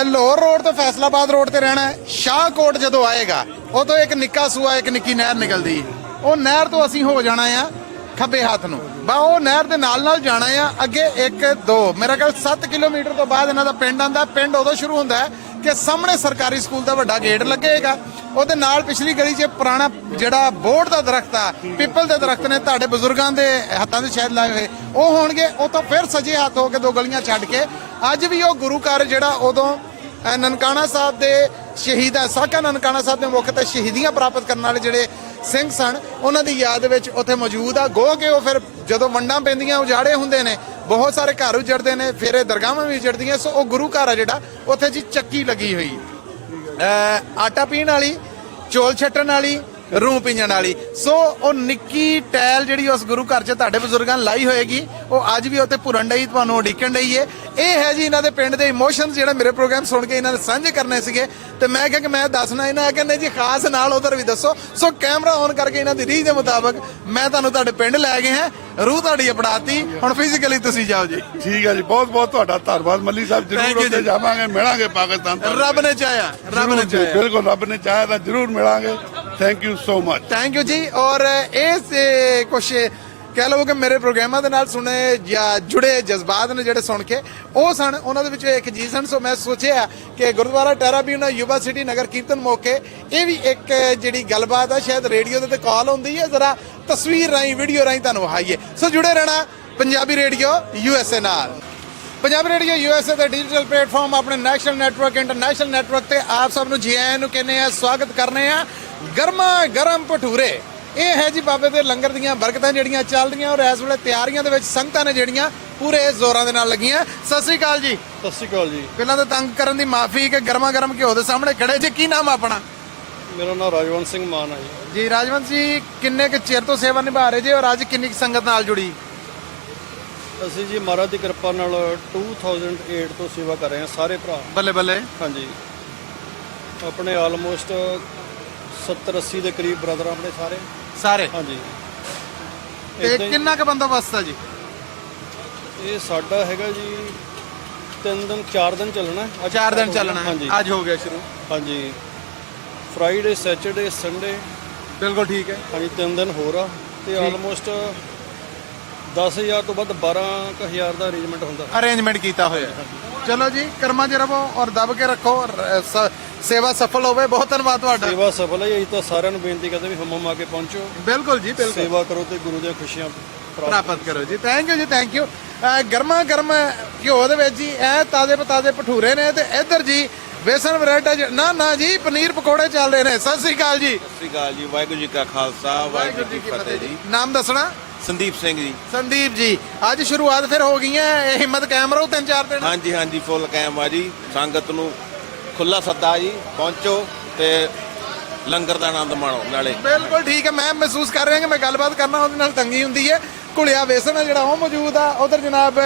ਲਾਹੌਰ ਰੋਡ ਤੋਂ ਫੈਸਲਾਬਾਦ ਰੋਡ ਤੇ ਰਹਿਣਾ। ਸ਼ਾਹਕੋਟ ਜਦੋਂ ਆਏਗਾ ਉਹ ਤੋਂ ਇੱਕ ਨਿੱਕਾ ਸੂਆ ਇੱਕ ਨਿੱਕੀ ਨਹਿਰ ਨਿਕਲਦੀ, ਉਹ ਨਹਿਰ ਤੋਂ ਅਸੀਂ ਹੋ ਜਾਣਾ ਆ ਖੱਬੇ ਹੱਥ ਨੂੰ, ਬਾ ਉਹ ਨਹਿਰ ਦੇ ਨਾਲ ਨਾਲ ਜਾਣਾ ਆ ਅੱਗੇ 1-2 ਮੇਰਾ ਖਿਆਲ 7 ਕਿਲੋਮੀਟਰ ਤੋਂ ਬਾਅਦ ਇਹਨਾਂ ਦਾ ਪਿੰਡ ਆਂਦਾ। ਪਿੰਡ ਉਦੋਂ ਸ਼ੁਰੂ ਹੁੰਦਾ ਹੈ ਕਿ ਸਾਹਮਣੇ ਸਰਕਾਰੀ ਸਕੂਲ ਦਾ ਵੱਡਾ ਗੇਟ ਲੱਗੇਗਾ, ਉਹਦੇ ਨਾਲ ਪਿਛਲੀ ਗਲੀ 'ਚ ਪੁਰਾਣਾ ਜਿਹੜਾ ਬੋਰਡ ਦਾ ਦਰਖਤ ਆ, ਪਿੱਪਲ ਦੇ ਦਰਖਤ ਨੇ ਤੁਹਾਡੇ ਬਜ਼ੁਰਗਾਂ ਦੇ ਹੱਥਾਂ ਦੇ ਸ਼ਾਇਦ ਲਾਏ ਹੋਏ ਉਹ ਹੋਣਗੇ। ਉਹ ਤੋਂ ਫਿਰ ਸੱਜੇ ਹੱਥ ਹੋ ਕੇ 2 ਗਲੀਆਂ ਛੱਡ ਕੇ ਅੱਜ ਵੀ ਉਹ ਗੁਰੂ ਘਰ ਜਿਹੜਾ ਉਦੋਂ ਨਨਕਾਣਾ ਸਾਹਿਬ ਦੇ ਸ਼ਹੀਦਾਂ ਸਾਕਾ ਨਨਕਾਣਾ ਸਾਹਿਬ ਦੇ ਮੌਕੇ ਤੇ ਸ਼ਹੀਦੀਆਂ ਪ੍ਰਾਪਤ ਕਰਨ ਵਾਲੇ ਜਿਹੜੇ ਸਿੰਘ ਸਨ ਉਹਨਾਂ ਦੀ ਯਾਦ ਵਿੱਚ ਉੱਥੇ ਮੌਜੂਦ ਆ। ਗੋ ਕੇ ਉਹ ਫਿਰ ਜਦੋਂ ਵੰਡਾਂ ਪੈਂਦੀਆਂ ਉਜਾੜੇ ਹੁੰਦੇ ਨੇ, ਬਹੁਤ ਸਾਰੇ ਘਰ ਉਜੜਦੇ ਨੇ, ਫਿਰ ਇਹ ਦਰਗਾਹਾਂ ਵੀ ਉਜੜਦੀਆਂ। ਸੋ ਉਹ ਗੁਰੂ ਘਰ ਆ ਜਿਹੜਾ ਉੱਥੇ ਜੀ ਚੱਕੀ ਲੱਗੀ ਹੋਈ, ਆਟਾ ਪੀਣ ਵਾਲੀ, ਚੌਲ ਛੱਟਣ ਵਾਲੀ, ਰੂਹ ਪੀਂਜਣ ਵਾਲੀ। ਸੋ ਉਹ ਨਿੱਕੀ ਟੈਲ ਜਿਹੜੀ ਉਸ ਗੁਰੂ ਘਰ 'ਚ ਤੁਹਾਡੇ ਬਜ਼ੁਰਗਾਂ ਨੇ ਲਾਈ ਹੋਏਗੀ ਉਹ ਅੱਜ ਵੀ ਉੱਥੇ ਭੁਰਨ ਡਈ, ਤੁਹਾਨੂੰ ਉਡੀਕਣ ਡਈ ਏ। ਇਹ ਹੈ ਜੀ ਇਹਨਾਂ ਦੇ ਪਿੰਡ ਦੇ ਇਮੋਸ਼ਨਸ ਜਿਹੜਾ ਮੇਰੇ ਪ੍ਰੋਗਰਾਮ ਸੁਣ ਕੇ ਇਹਨਾਂ ਨੇ ਸਾਂਝੇ ਕਰਨੇ ਸੀਗੇ ਤੇ ਮੈਂ ਕਿਹਾ ਕਿ ਮੈਂ ਦੱਸਣਾ ਇਹਨਾਂ ਕਹਿੰਦੇ ਜੀ ਖਾਸ ਨਾਲ ਉਧਰ ਵੀ ਦੱਸੋ। ਸੋ ਕੈਮਰਾ ਔਨ ਕਰਕੇ ਇਹਨਾਂ ਦੀ ਰੀਝ ਦੇ ਮੁਤਾਬਕ ਮੈਂ ਤੁਹਾਨੂੰ ਤੁਹਾਡੇ ਪਿੰਡ ਲੈ ਗਏ ਹਾਂ, ਰੂਹ ਤੁਹਾਡੀ ਅਪਣਾਤੀ, ਹੁਣ ਫਿਜ਼ੀਕਲੀ ਤੁਸੀਂ ਜਾਓ ਜੀ। ਠੀਕ ਹੈ ਜੀ, ਬਹੁਤ ਬਹੁਤ ਤੁਹਾਡਾ ਧੰਨਵਾਦ ਮੱਲੀ ਸਾਹਿਬ। ਜਰੂਰ ਉੱਥੇ ਜਾਵਾਂਗੇ, ਮਿਲਾਂਗੇ ਪਾਕਿਸਤਾਨ ਤੋਂ। ਰੱਬ ਨੇ ਚਾਹਿਆ, ਰੱਬ ਨੇ ਚਾਹਿਆ, ਬਿਲਕੁਲ ਰੱਬ ਨੇ ਚਾਹਿਆ ਤਾਂ ਜਰੂਰ ਮਿਲਾਂਗੇ। Thank you so much. Thank you ਜੀ। ਔਰ ਇਸ ਕੁਛ ਕਹਿ ਲਵੋ ਕਿ ਮੇਰੇ ਪ੍ਰੋਗਰਾਮਾਂ ਦੇ ਨਾਲ ਸੁਣੇ ਜਾਂ ਜੁੜੇ ਜਜ਼ਬਾਤ ਨੇ ਜਿਹੜੇ ਸੁਣ ਕੇ ਉਹ ਸਨ, ਉਹਨਾਂ ਦੇ ਵਿੱਚੋਂ ਇੱਕ ਚੀਜ਼ ਸਨ। ਸੋ ਮੈਂ ਸੋਚਿਆ ਕਿ ਗੁਰਦੁਆਰਾ ਟੈਰਾ ਬਿਊਨਾ ਯੁਵਾ ਸਿਟੀ ਨਗਰ ਕੀਰਤਨ ਮੌਕੇ ਇਹ ਵੀ ਇੱਕ ਜਿਹੜੀ ਗੱਲਬਾਤ ਆ ਸ਼ਾਇਦ ਰੇਡੀਓ ਦੇ ਤੇ ਕਾਲ ਹੁੰਦੀ ਹੈ, ਜ਼ਰਾ ਤਸਵੀਰ ਰਾਹੀਂ ਵੀਡੀਓ ਰਾਹੀਂ ਤੁਹਾਨੂੰ ਵਿਖਾਈਏ। ਸੋ ਜੁੜੇ ਰਹਿਣਾ ਪੰਜਾਬੀ ਰੇਡੀਓ USA ਨਾਲ। ਪੰਜਾਬੀ ਰੇਡੀਓ USA ਦੇ ਡਿਜੀਟਲ ਪਲੇਟਫਾਰਮ ਆਪਣੇ ਨੈਸ਼ਨਲ ਨੈਟਵਰਕ, ਇੰਟਰਨੈਸ਼ਨਲ ਨੈਟਵਰਕ ਤੇ ਆਪ ਸਭ ਨੂੰ ਜੀ ਆਇਆਂ ਨੂੰ ਕਹਿੰਦੇ ਆ, ਸਵਾਗਤ ਕਰਨੇ ਆ। ਗਰਮਾ ਗਰਮ ਭਟੂਰੇ, ਇਹ ਹੈ ਜੀ ਬਾਬੇ ਦੇ ਲੰਗਰ ਦੀਆਂ ਬਰਕਤਾਂ ਜਿਹੜੀਆਂ ਚੱਲ ਰਹੀਆਂ ਔਰ ਇਸ ਵੇਲੇ ਤਿਆਰੀਆਂ ਦੇ ਵਿੱਚ ਸੰਗਤਾਂ ਨੇ ਜਿਹੜੀਆਂ ਪੂਰੇ ਜ਼ੋਰਾਂ ਦੇ ਨਾਲ ਲੱਗੀਆਂ। ਸਤਿ ਸ੍ਰੀ ਅਕਾਲ ਜੀ। ਸਤਿ ਸ਼੍ਰੀ ਅਕਾਲ ਜੀ। ਪਹਿਲਾਂ ਤਾਂ ਤੰਗ ਕਰਨ ਦੀ ਮਾਫੀ ਕਿ ਗਰਮਾ ਗਰਮ ਘਿਓ ਦੇ ਸਾਹਮਣੇ ਖੜੇ ਜੀ। ਕੀ ਨਾਮ ਆਪਣਾ? ਮੇਰਾ ਨਾਮ ਰਾਜਵੰਤ ਸਿੰਘ ਮਾਨ ਹੈ ਜੀ। ਜੀ ਰਾਜਵੰਤ ਜੀ, ਕਿੰਨੇ ਕੁ ਚਿਰ ਤੋਂ ਸੇਵਾ ਨਿਭਾ ਰਹੇ ਜੀ ਔਰ ਅੱਜ ਕਿੰਨੀ ਕੁ ਸੰਗਤ ਨਾਲ ਜੁੜੀ? ਅਸੀਂ ਜੀ ਮਹਾਰਾਜ ਦੀ ਕਿਰਪਾ ਨਾਲ 2008 ਤੋਂ ਸੇਵਾ ਕਰ ਰਹੇ ਹਾਂ ਸਾਰੇ ਭਰਾ। ਬੱਲੇ ਬੱਲੇ। ਹਾਂਜੀ, ਆਪਣੇ ਆਲਮੋਸਟ 70-80 ਦੇ ਕਰੀਬ ਬ੍ਰਦਰ ਆਪਣੇ ਸਾਰੇ। ਹਾਂਜੀ। ਤੇ ਕਿੰਨਾ ਕੁ ਬੰਦੋਬਸਤ ਆ ਜੀ? ਇਹ ਸਾਡਾ ਹੈਗਾ ਜੀ 4 ਦਿਨ ਚੱਲਣਾ। 4 ਦਿਨ ਚੱਲਣਾ। ਹਾਂਜੀ, ਅੱਜ ਹੋ ਗਿਆ ਸ਼ੁਰੂ। ਹਾਂਜੀ, ਫਰਾਈਡੇ, ਸੈਚਰਡੇ, ਸੰਡੇ। ਬਿਲਕੁਲ ਠੀਕ ਹੈ। ਹਾਂਜੀ, 3 ਦਿਨ ਹੋਰ ਆ। ਤੇ ਆਲਮੋਸਟ 10,000 ਤੋਂ ਵੱਧ 12,000 ਦਾ ਅਰੇਂਜਮੈਂਟ ਹੁੰਦਾ। ਅਰੇਂਜਮੈਂਟ ਕੀਤਾ ਹੋਇਆ। ਚਲੋ ਜੀ, ਕਰਮਾਂ 'ਚ ਰਵੋ ਔਰ ਦਬ ਕੇ ਰੱਖੋ, ਸੇਵਾ ਸਫਲ ਹੋਵੇ। ਬਹੁਤ ਧੰਨਵਾਦ ਤੁਹਾਡਾ। ਸੇਵਾ ਸਫਲ ਹੈ। ਅਸੀਂ ਤਾਂ ਸਾਰਿਆਂ ਨੂੰ ਬੇਨਤੀ ਕਰਦੇ ਵੀ ਹਮਮ ਆ ਕੇ ਪਹੁੰਚੋ, ਬਿਲਕੁਲ ਜੀ, ਬਿਲਕੁਲ ਸੇਵਾ ਕਰੋ ਤੇ ਗੁਰੂ ਦੀਆਂ ਖੁਸ਼ੀਆਂ ਪ੍ਰਾਪਤ ਕਰੋ ਜੀ। ਥੈਂਕ ਯੂ ਜੀ, ਥੈਂਕ ਯੂ। ਗਰਮਾ ਗਰਮ ਘਿਓ ਦੇ ਵਿੱਚ ਜੀ ਇਹ ਤਾਜ਼ੇ ਪਤਾਜ਼ੇ ਭਟੂਰੇ ਨੇ, ਤੇ ਇੱਧਰ ਜੀ ਬੇਸਨ ਬ੍ਰੈਡ ਨਾ ਜੀ ਪਨੀਰ ਪਕੌੜੇ ਚੱਲ ਰਹੇ ਨੇ। ਸਤਿ ਸ੍ਰੀ ਅਕਾਲ ਜੀ। ਸਤਿ ਸ਼੍ਰੀ ਅਕਾਲ ਜੀ। ਵਾਹਿਗੁਰੂ ਜੀ ਕਾ ਖਾਲਸਾ, ਵਾਹਿਗੁਰੂ ਜੀ ਕੀ ਫਤਿਹ ਜੀ। ਨਾਮ ਦੱਸਣਾ? ਸੰਦੀਪ ਸਿੰਘ ਜੀ। ਸੰਦੀਪ ਜੀ, ਅੱਜ ਸ਼ੁਰੂਆਤ ਫਿਰ ਹੋ ਗਈਆਂ, ਇਹ ਹਿੰਮਤ ਕਾਇਮ ਰਹੋ 3-4 ਦਿਨ। ਹਾਂਜੀ ਹਾਂਜੀ, ਫੁੱਲ ਕਾਇਮ ਆ ਜੀ। ਸੰਗਤ ਨੂੰ ਖੁੱਲਾ ਸੱਦਾ ਜੀ, ਪਹੁੰਚੋ ਤੇ ਲੰਗਰ ਦਾ ਆਨੰਦ ਮਾਣੋ ਨਾਲੇ। ਬਿਲਕੁਲ ਠੀਕ ਹੈ। ਮੈਂ ਮਹਿਸੂਸ ਕਰ ਰਿਹਾ ਕਿ ਮੈਂ ਗੱਲਬਾਤ ਕਰਨਾ ਉਹਦੇ ਨਾਲ ਤੰਗੀ ਹੁੰਦੀ ਹੈ। ਘੁਲਿਆ ਵੇਸਣ ਹੈ ਜਿਹੜਾ ਉਹ ਮੌਜੂਦ ਆ, ਉਧਰ ਜਨਾਬ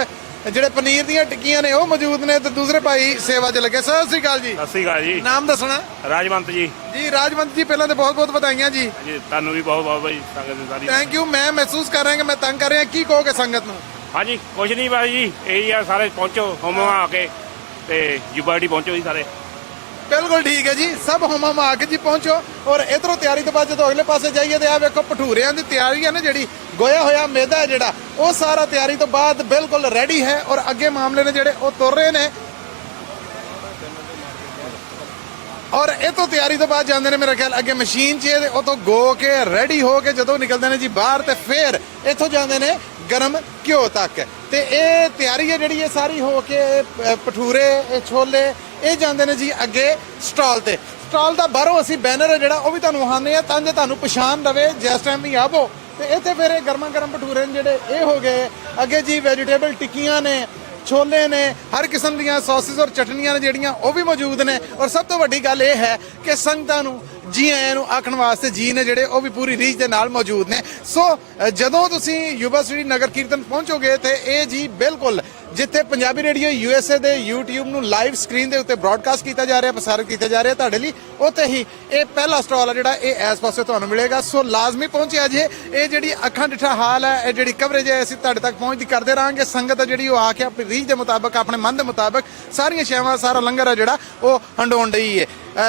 ਜਿਹੜੇ ਪਨੀਰ ਦੀਆਂ ਟਿੱਕੀਆਂ ਨੇ ਉਹ ਮੌਜੂਦ ਨੇ, ਤੇ ਦੂਸਰੇ ਭਾਈ ਸੇਵਾ 'ਚ ਲੱਗੇ। ਸਤਿ ਸ੍ਰੀ ਅਕਾਲ ਜੀ। ਸਤਿ ਸ਼੍ਰੀ ਅਕਾਲ ਜੀ। ਨਾਮ ਦੱਸਣਾ? ਰਾਜਵੰਤ ਜੀ। ਜੀ ਰਾਜਵੰਤ ਜੀ, ਪਹਿਲਾਂ ਤੇ ਬਹੁਤ ਬਹੁਤ ਵਧਾਈਆਂ ਜੀ। ਜੀ ਤੁਹਾਨੂੰ ਵੀ ਬਹੁਤ ਬਹੁਤ ਭਾਈ, ਸੰਗਤ ਦੀ ਸਾਰੀ। Thank you. ਮੈਂ ਮਹਿਸੂਸ ਕਰ ਰਿਹਾ ਕਿ ਮੈਂ ਤੰਗ ਕਰ ਰਿਹਾ, ਕੀ ਕਹੋਗੇ ਸੰਗਤ ਨੂੰ? ਹਾਂਜੀ, ਕੁਝ ਨਹੀਂ ਬਾਈ ਜੀ, ਇਹੀ ਆ, ਸਾਰੇ ਪਹੁੰਚੋ ਹੋਮ ਆ ਕੇ ਤੇ ਯੂਬਾਡੀ ਪਹੁੰਚੋ ਜੀ ਸਾਰੇ। ਬਿਲਕੁਲ ਠੀਕ ਹੈ ਜੀ, ਸਭ ਹਮਮ ਆ ਕੇ ਜੀ ਪਹੁੰਚੋ। ਔਰ ਇਧਰੋਂ ਤਿਆਰੀ ਤੋਂ ਬਾਅਦ ਜਦੋਂ ਅਗਲੇ ਪਾਸੇ ਜਾਈਏ ਤੇ ਆ ਵੇਖੋ ਭਟੂਰਿਆਂ ਦੀ ਤਿਆਰੀ ਹੈ ਨਾ, ਜਿਹੜੀ ਗੋਇਆ ਹੋਇਆ ਮੈਦਾ ਜਿਹੜਾ, ਉਹ ਸਾਰਾ ਤਿਆਰੀ ਤੋਂ ਬਾਅਦ ਬਿਲਕੁਲ ਰੈਡੀ ਹੈ। ਔਰ ਅੱਗੇ ਮਾਮਲੇ ਨੇ ਜਿਹੜੇ ਉਹ ਤੁਰ ਰਹੇ ਨੇ। ਔਰ ਇਹ ਤੋਂ ਤਿਆਰੀ ਤੋਂ ਬਾਅਦ ਜਾਂਦੇ ਨੇ ਮੇਰੇ ਖਿਆਲ ਅੱਗੇ ਮਸ਼ੀਨ 'ਚ, ਉਹ ਤੋਂ ਗੋ ਕੇ ਰੈਡੀ ਹੋ ਕੇ ਜਦੋਂ ਨਿਕਲਦੇ ਨੇ ਜੀ ਬਾਹਰ, ਤੇ ਫਿਰ ਇੱਥੋਂ ਜਾਂਦੇ ਨੇ ਗਰਮ ਘਿਓ ਤੱਕ। ਤੇ ਇਹ ਤਿਆਰੀ ਹੈ ਜਿਹੜੀ ਇਹ ਸਾਰੀ ਹੋ ਕੇ ਭਟੂਰੇ, ਇਹ ਛੋਲੇ, ਇਹ ਜਾਂਦੇ ਨੇ ਜੀ ਅੱਗੇ ਸਟਾਲ ਤੇ। ਸਟਾਲ ਦਾ ਬਾਹਰੋਂ ਅਸੀਂ ਬੈਨਰ ਹੈ ਜਿਹੜਾ ਉਹ ਵੀ ਤੁਹਾਨੂੰ ਵਿਖਾਉਂਦੇ ਆ, ਤਾਂ ਜੇ ਤੁਹਾਨੂੰ ਪਛਾਣ ਰਵੇ ਜਿਸ ਟਾਈਮ ਵੀ ਆਵੋ। ਤੇ ਇੱਥੇ ਫਿਰ ਇਹ ਗਰਮਾ ਗਰਮ ਭਟੂਰੇ ਨੇ ਜਿਹੜੇ ਇਹ ਹੋ ਗਏ। ਅੱਗੇ ਜੀ ਵੈਜੀਟੇਬਲ ਟਿੱਕੀਆਂ ਨੇ, ਛੋਲੇ ਨੇ, ਹਰ ਕਿਸਮ ਦੀਆਂ ਸੌਸਿਸ ਔਰ ਚਟਨੀਆਂ ਨੇ ਜਿਹੜੀਆਂ ਉਹ ਵੀ ਮੌਜੂਦ ਨੇ। ਔਰ ਸਭ ਤੋਂ ਵੱਡੀ ਗੱਲ ਇਹ ਹੈ ਕਿ ਸੰਗਤਾਂ ਨੂੰ ਜੀ ਆਇਆਂ ਨੂੰ ਆਖਣ ਵਾਸਤੇ ਜੀ ਨੇ ਜਿਹੜੇ ਉਹ ਵੀ ਪੂਰੀ ਰੀਝ ਦੇ ਨਾਲ ਮੌਜੂਦ ਨੇ। ਸੋ ਜਦੋਂ ਤੁਸੀਂ ਯੁਵਾ ਸਿਟੀ ਨਗਰ ਕੀਰਤਨ ਪਹੁੰਚੋਗੇ ਤੇ ਇਹ ਜੀ ਬਿਲਕੁਲ ਜਿੱਥੇ ਪੰਜਾਬੀ ਰੇਡੀਓ USA ਦੇ YouTube ਨੂੰ ਲਾਈਵ ਸਕਰੀਨ ਦੇ ਉੱਤੇ ਬ੍ਰਾਡਕਾਸਟ ਕੀਤਾ ਜਾ ਰਿਹਾ, ਪ੍ਰਸਾਰਿਤ ਕੀਤਾ ਜਾ ਰਿਹਾ ਤੁਹਾਡੇ ਲਈ, ਉੱਥੇ ਹੀ ਇਹ ਪਹਿਲਾ ਸਟਾਲ ਆ ਜਿਹੜਾ ਇਹ ਇਸ ਪਾਸੇ ਤੁਹਾਨੂੰ ਮਿਲੇਗਾ। ਸੋ ਲਾਜ਼ਮੀ ਪਹੁੰਚਿਆ ਜੇ। ਇਹ ਜਿਹੜੀ ਅੱਖਾਂ ਡਿੱਠਾ ਹਾਲ ਹੈ, ਇਹ ਜਿਹੜੀ ਕਵਰੇਜ ਹੈ, ਅਸੀਂ ਤੁਹਾਡੇ ਤੱਕ ਪਹੁੰਚਦੀ ਕਰਦੇ ਰਹਾਂਗੇ। ਸੰਗਤ ਆ ਜਿਹੜੀ ਉਹ ਆ ਕੇ ਆਪਣੀ ਰੀਝ ਦੇ ਮੁਤਾਬਕ, ਆਪਣੇ ਮਨ ਦੇ ਮੁਤਾਬਕ ਸਾਰੀਆਂ ਸੇਵਾਵਾਂ, ਸਾਰਾ ਲੰਗਰ ਆ ਜਿਹੜਾ ਉਹ ਹੰਡਾਉਣ ਡਈ ਹੈ।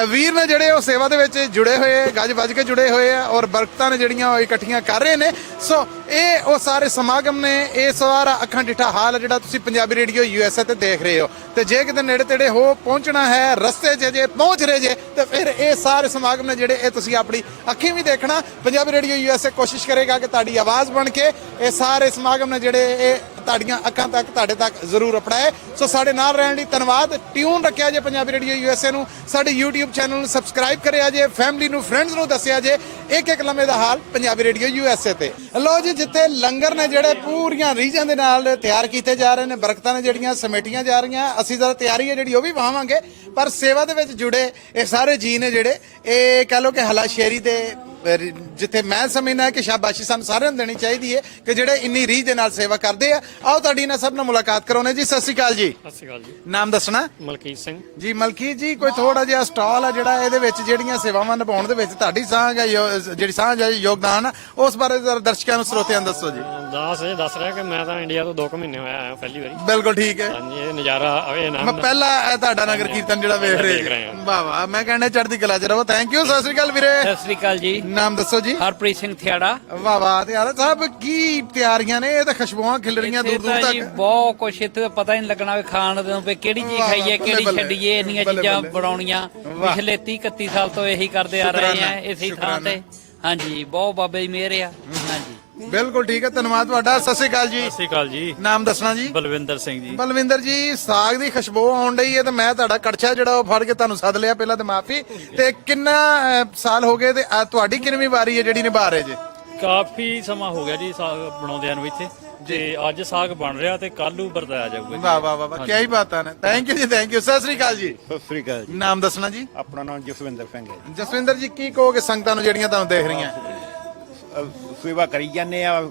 ਵੀਰ ਨੇ ਜਿਹੜੇ ਉਹ ਸੇਵਾ ਦੇ ਵਿੱਚ ਜੁੜੇ ਹੋਏ, ਗੱਜ ਵੱਜ ਕੇ ਜੁੜੇ ਹੋਏ ਆ, ਔਰ ਬਰਕਤਾਂ ਨੇ ਜਿਹੜੀਆਂ ਉਹ ਇਕੱਠੀਆਂ ਕਰ ਰਹੇ ਨੇ। ਸੋ ਇਹ ਉਹ ਸਾਰੇ ਸਮਾਗਮ ਨੇ, ਇਹ ਸਾਰਾ ਅੱਖਾਂ ਡਿੱਠਾ ਹਾਲ ਜਿਹੜਾ ਤੁਸੀਂ ਪੰਜਾਬੀ ਰੇਡੀਓ USA ਤੇ ਦੇਖ ਰਹੇ ਹੋ। ਤੇ ਜੇ ਕਿਤੇ ਨੇੜੇ ਤੇੜੇ ਹੋ ਪਹੁੰਚਣਾ ਹੈ, ਰਸਤੇ 'ਚ ਜੇ ਪਹੁੰਚ ਰਹੇ ਜੇ, ਤੇ ਫਿਰ ਇਹ ਸਾਰੇ ਸਮਾਗਮ ਨੇ ਜਿਹੜੇ ਇਹ ਤੁਸੀਂ ਆਪਣੀ ਅੱਖੀਂ ਵੀ ਦੇਖਣਾ। ਪੰਜਾਬੀ ਰੇਡੀਓ USA ਕੋਸ਼ਿਸ਼ ਕਰੇਗਾ ਕਿ ਤੁਹਾਡੀ ਆਵਾਜ਼ ਬਣ ਕੇ ਇਹ ਸਾਰੇ ਸਮਾਗਮ ਨੇ ਜਿਹੜੇ ਇਹ ਤੁਹਾਡੀਆਂ ਅੱਖਾਂ ਤੱਕ, ਤੁਹਾਡੇ ਤੱਕ ਜ਼ਰੂਰ ਅਪੜਾਏ। ਸੋ ਸਾਡੇ ਨਾਲ ਰਹਿਣ ਲਈ ਧੰਨਵਾਦ। ਟਿਊਨ ਰੱਖਿਆ ਜੇ ਪੰਜਾਬੀ ਰੇਡੀਓ USA ਨੂੰ, ਸਾਡੇ YouTube ਚੈਨਲ ਨੂੰ ਸਬਸਕ੍ਰਾਈਬ ਕਰਿਆ ਜੇ, ਫੈਮਿਲੀ ਨੂੰ, ਫਰੈਂਡਸ ਨੂੰ ਦੱਸਿਆ ਜੇ ਇੱਕ ਇੱਕ ਲੰਮੇ ਦਾ ਹਾਲ ਪੰਜਾਬੀ ਰੇਡੀਓ USA ਤੇ। ਲੋ ਜੀ, ਜਿੱਥੇ ਲੰਗਰ ਨੇ ਜਿਹੜੇ ਪੂਰੀਆਂ ਰੀਝਾਂ ਦੇ ਨਾਲ ਤਿਆਰ ਕੀਤੇ ਜਾ ਰਹੇ ਨੇ, ਬਰਕਤਾਂ ਨੇ ਜਿਹੜੀਆਂ ਸਮੇਟੀਆਂ ਜਾ ਰਹੀਆਂ, ਅਸੀਂ ਜ਼ਰਾ ਤਿਆਰੀ ਹੈ ਜਿਹੜੀ ਉਹ ਵੀ ਵਾਵਾਂਗੇ। ਪਰ ਸੇਵਾ ਦੇ ਵਿੱਚ ਜੁੜੇ ਇਹ ਸਾਰੇ ਜੀ ਨੇ ਜਿਹੜੇ, ਇਹ ਕਹਿ ਲਓ ਕਿ ਹਲਾਸ਼ੇਰੀ ਦੇ ਜਿੱਥੇ ਮੈਂ ਸਮਝਦਾ ਕਿ ਸ਼ਾਬਾਸ਼ੀ ਸਾਨੂੰ ਸਾਰਿਆਂ ਨੂੰ ਦੇਣੀ ਚਾਹੀਦੀ ਹੈ ਕਿ ਜਿਹੜੇ ਇੰਨੀ ਰੀਝ ਦੇ ਨਾਲ ਸੇਵਾ ਕਰਦੇ ਆ। ਆਓ ਤੁਹਾਡੀ ਨਾਲ ਸਭ ਨਾਲ ਮੁਲਾਕਾਤ ਕਰਾਉਣੇ ਜੀ। ਸਤਿ ਸ਼੍ਰੀ ਅਕਾਲ ਜੀ। ਸਤਿ ਸ਼੍ਰੀ ਅਕਾਲ ਜੀ। ਨਾਮ ਦੱਸਣਾ? ਮਲਕੀਤ ਸਿੰਘ ਜੀ। ਮਲਕੀਤ ਜੀ, ਕੋਈ ਥੋੜਾ ਜਿਹਾ ਸਟਾਲ ਆ ਜਿਹੜਾ ਇਹਦੇ ਵਿੱਚ ਜਿਹੜੀਆਂ ਸੇਵਾਵਾਂ ਨਿਭਾਉਣ ਦੇ ਵਿੱਚ ਤੁਹਾਡੀ ਸਾਂਝ ਹੈ, ਜਿਹੜੀ ਸਾਂਝ ਹੈ, ਯੋਗਦਾਨ ਆ, ਉਸ ਬਾਰੇ ਜ਼ਰਾ ਦਰਸ਼ਕਾਂ ਨੂੰ, ਸਰੋਤਿਆਂ ਨੂੰ ਦੱਸੋ ਜੀ। ਦੱਸ ਰਿਹਾ ਕਿ ਮੈਂ ਤਾਂ ਇੰਡੀਆ ਤੋਂ 2 ਮਹੀਨੇ ਹੋਇਆ ਆਇਆ ਪਹਿਲੀ ਵਾਰੀ। ਬਿਲਕੁਲ ਠੀਕ ਹੈ। ਹਾਂਜੀ, ਇਹ ਨਜ਼ਾਰਾ ਇਹ ਮੈਂ ਨਾ ਪਹਿਲਾ ਤੁਹਾਡਾ ਨਗਰ ਕੀਰਤਨ ਜਿਹੜਾ ਵੇਖ ਰਹੇ। ਵਾਹ ਵਾਹ, ਮੈਂ ਕਹਿੰਦਾ ਚੜ੍ਹਦੀ ਕਲਾ ਚ ਰਹੋ। Thank you. ਸਤਿ ਸ਼੍ਰੀ ਅਕਾਲ ਵੀਰੇ। ਸਤਿ ਸ੍ਰੀ ਅਕਾਲ ਜੀ। ਨਾਮ ਦੱਸੋ ਜੀ। ਹਰਪ੍ਰੀਤ ਸਿੰਘ ਥਿਆੜਾ। ਵਾਹ ਵਾਹ, ਤੇ ਯਾਰ ਸਾਹਿਬ ਕੀ ਤਿਆਰੀਆਂ ਨੇ, ਇਹ ਤਾਂ ਖੁਸ਼ਬੂਆਂ ਖਿਲ ਰਹੀਆਂ ਦੂਰ ਦੂਰ ਜੀ ਤੱਕ। ਬਹੁਤ ਕੁਛ ਇੱਥੇ ਤਾਂ ਪਤਾ ਹੀ ਨਹੀਂ ਲੱਗਣਾ ਵੀ ਖਾਣ ਦੇ ਵੀ ਕਿਹੜੀ ਚੀਜ਼ ਖਾਈਏ, ਕਿਹੜੀ ਛੱਡੀਏ। ਇੰਨੀਆਂ ਚੀਜ਼ਾਂ ਬਣਾਉਣੀਆਂ ਪਿਛਲੇ 30-31 ਸਾਲ ਤੋਂ ਇਹੀ ਕਰਦੇ ਆ ਰਹੇ ਆ ਇਸੇ ਥਾਂ ਤੇ। ਹਾਂਜੀ, ਬਹੁਤ ਬਾਬੇ ਦੀ ਮਿਹਰ ਆ। ਹਾਂਜੀ, ਬਿਲਕੁਲ ਠੀਕ ਹੈ, ਧੰਨਵਾਦ ਤੁਹਾਡਾ। ਸਤਿ ਸ਼੍ਰੀ ਅਕਾਲ ਜੀ। ਸਤਿ ਸ਼੍ਰੀ ਅਕਾਲ ਜੀ। ਨਾਮ ਦੱਸਣਾ ਜੀ। ਬਲਵਿੰਦਰ ਸਿੰਘ ਜੀ। ਬਲਵਿੰਦਰ ਜੀ, ਸਾਗ ਦੀ ਖੁਸ਼ਬੂ ਆਉਣ ਡਈ ਹੈ ਤੇ ਮੈਂ ਤੁਹਾਡਾ ਕੜਛਾ ਜਿਹੜਾ ਉਹ ਫੜ ਕੇ ਤੁਹਾਨੂੰ ਸੱਦ ਲਿਆ। ਪਹਿਲਾਂ ਤੇ ਮਾਫੀ। ਤੇ ਕਿੰਨਾ ਸਾਲ ਹੋ ਗਏ ਤੇ ਤੁਹਾਡੀ ਕਿੰਨਵੀਂ ਵਾਰੀ ਹੈ ਜਿਹੜੀ ਨਿਭਾ ਰਹੇ ਜੇ? ਕਾਫੀ ਸਮਾਂ ਹੋ ਗਿਆ ਜੀ ਸਾਗ ਬਣਾਉਂਦਿਆਂ ਨੂੰ ਇੱਥੇ, ਤੇ ਅੱਜ ਸਾਗ ਬਣ ਰਿਹਾ ਤੇ ਕੱਲ ਨੂੰ ਵਰਤਾਇਆ ਜਾਊਗਾ ਜੀ। ਵਾਹ ਵਾਹ ਵਾਹ, ਕੀ ਬਾਤਾਂ ਨੇ। ਥੈਂਕ ਯੂ ਜੀ, ਥੈਂਕ ਯੂ। ਸਤਿ ਸ਼੍ਰੀ ਅਕਾਲ ਜੀ। ਸਤਿ ਸ੍ਰੀ ਅਕਾਲ ਜੀ। ਨਾਮ ਦੱਸਣਾ ਜੀ। ਆਪਣਾ ਨਾਮ ਜਸਵਿੰਦਰ ਸਿੰਘ ਹੈ ਜੀ। ਜਸਵਿੰਦਰ ਜੀ, ਕੀ ਕਹੋਗੇ ਸੰਗਤਾਂ ਨੂੰ ਜਿਹੜੀਆਂ ਤੁਹਾਨੂੰ ਦੇਖ ਰਹੀਆਂ? ਸੇਵਾ ਕਰੀ ਜਾਂਦੇ ਆ,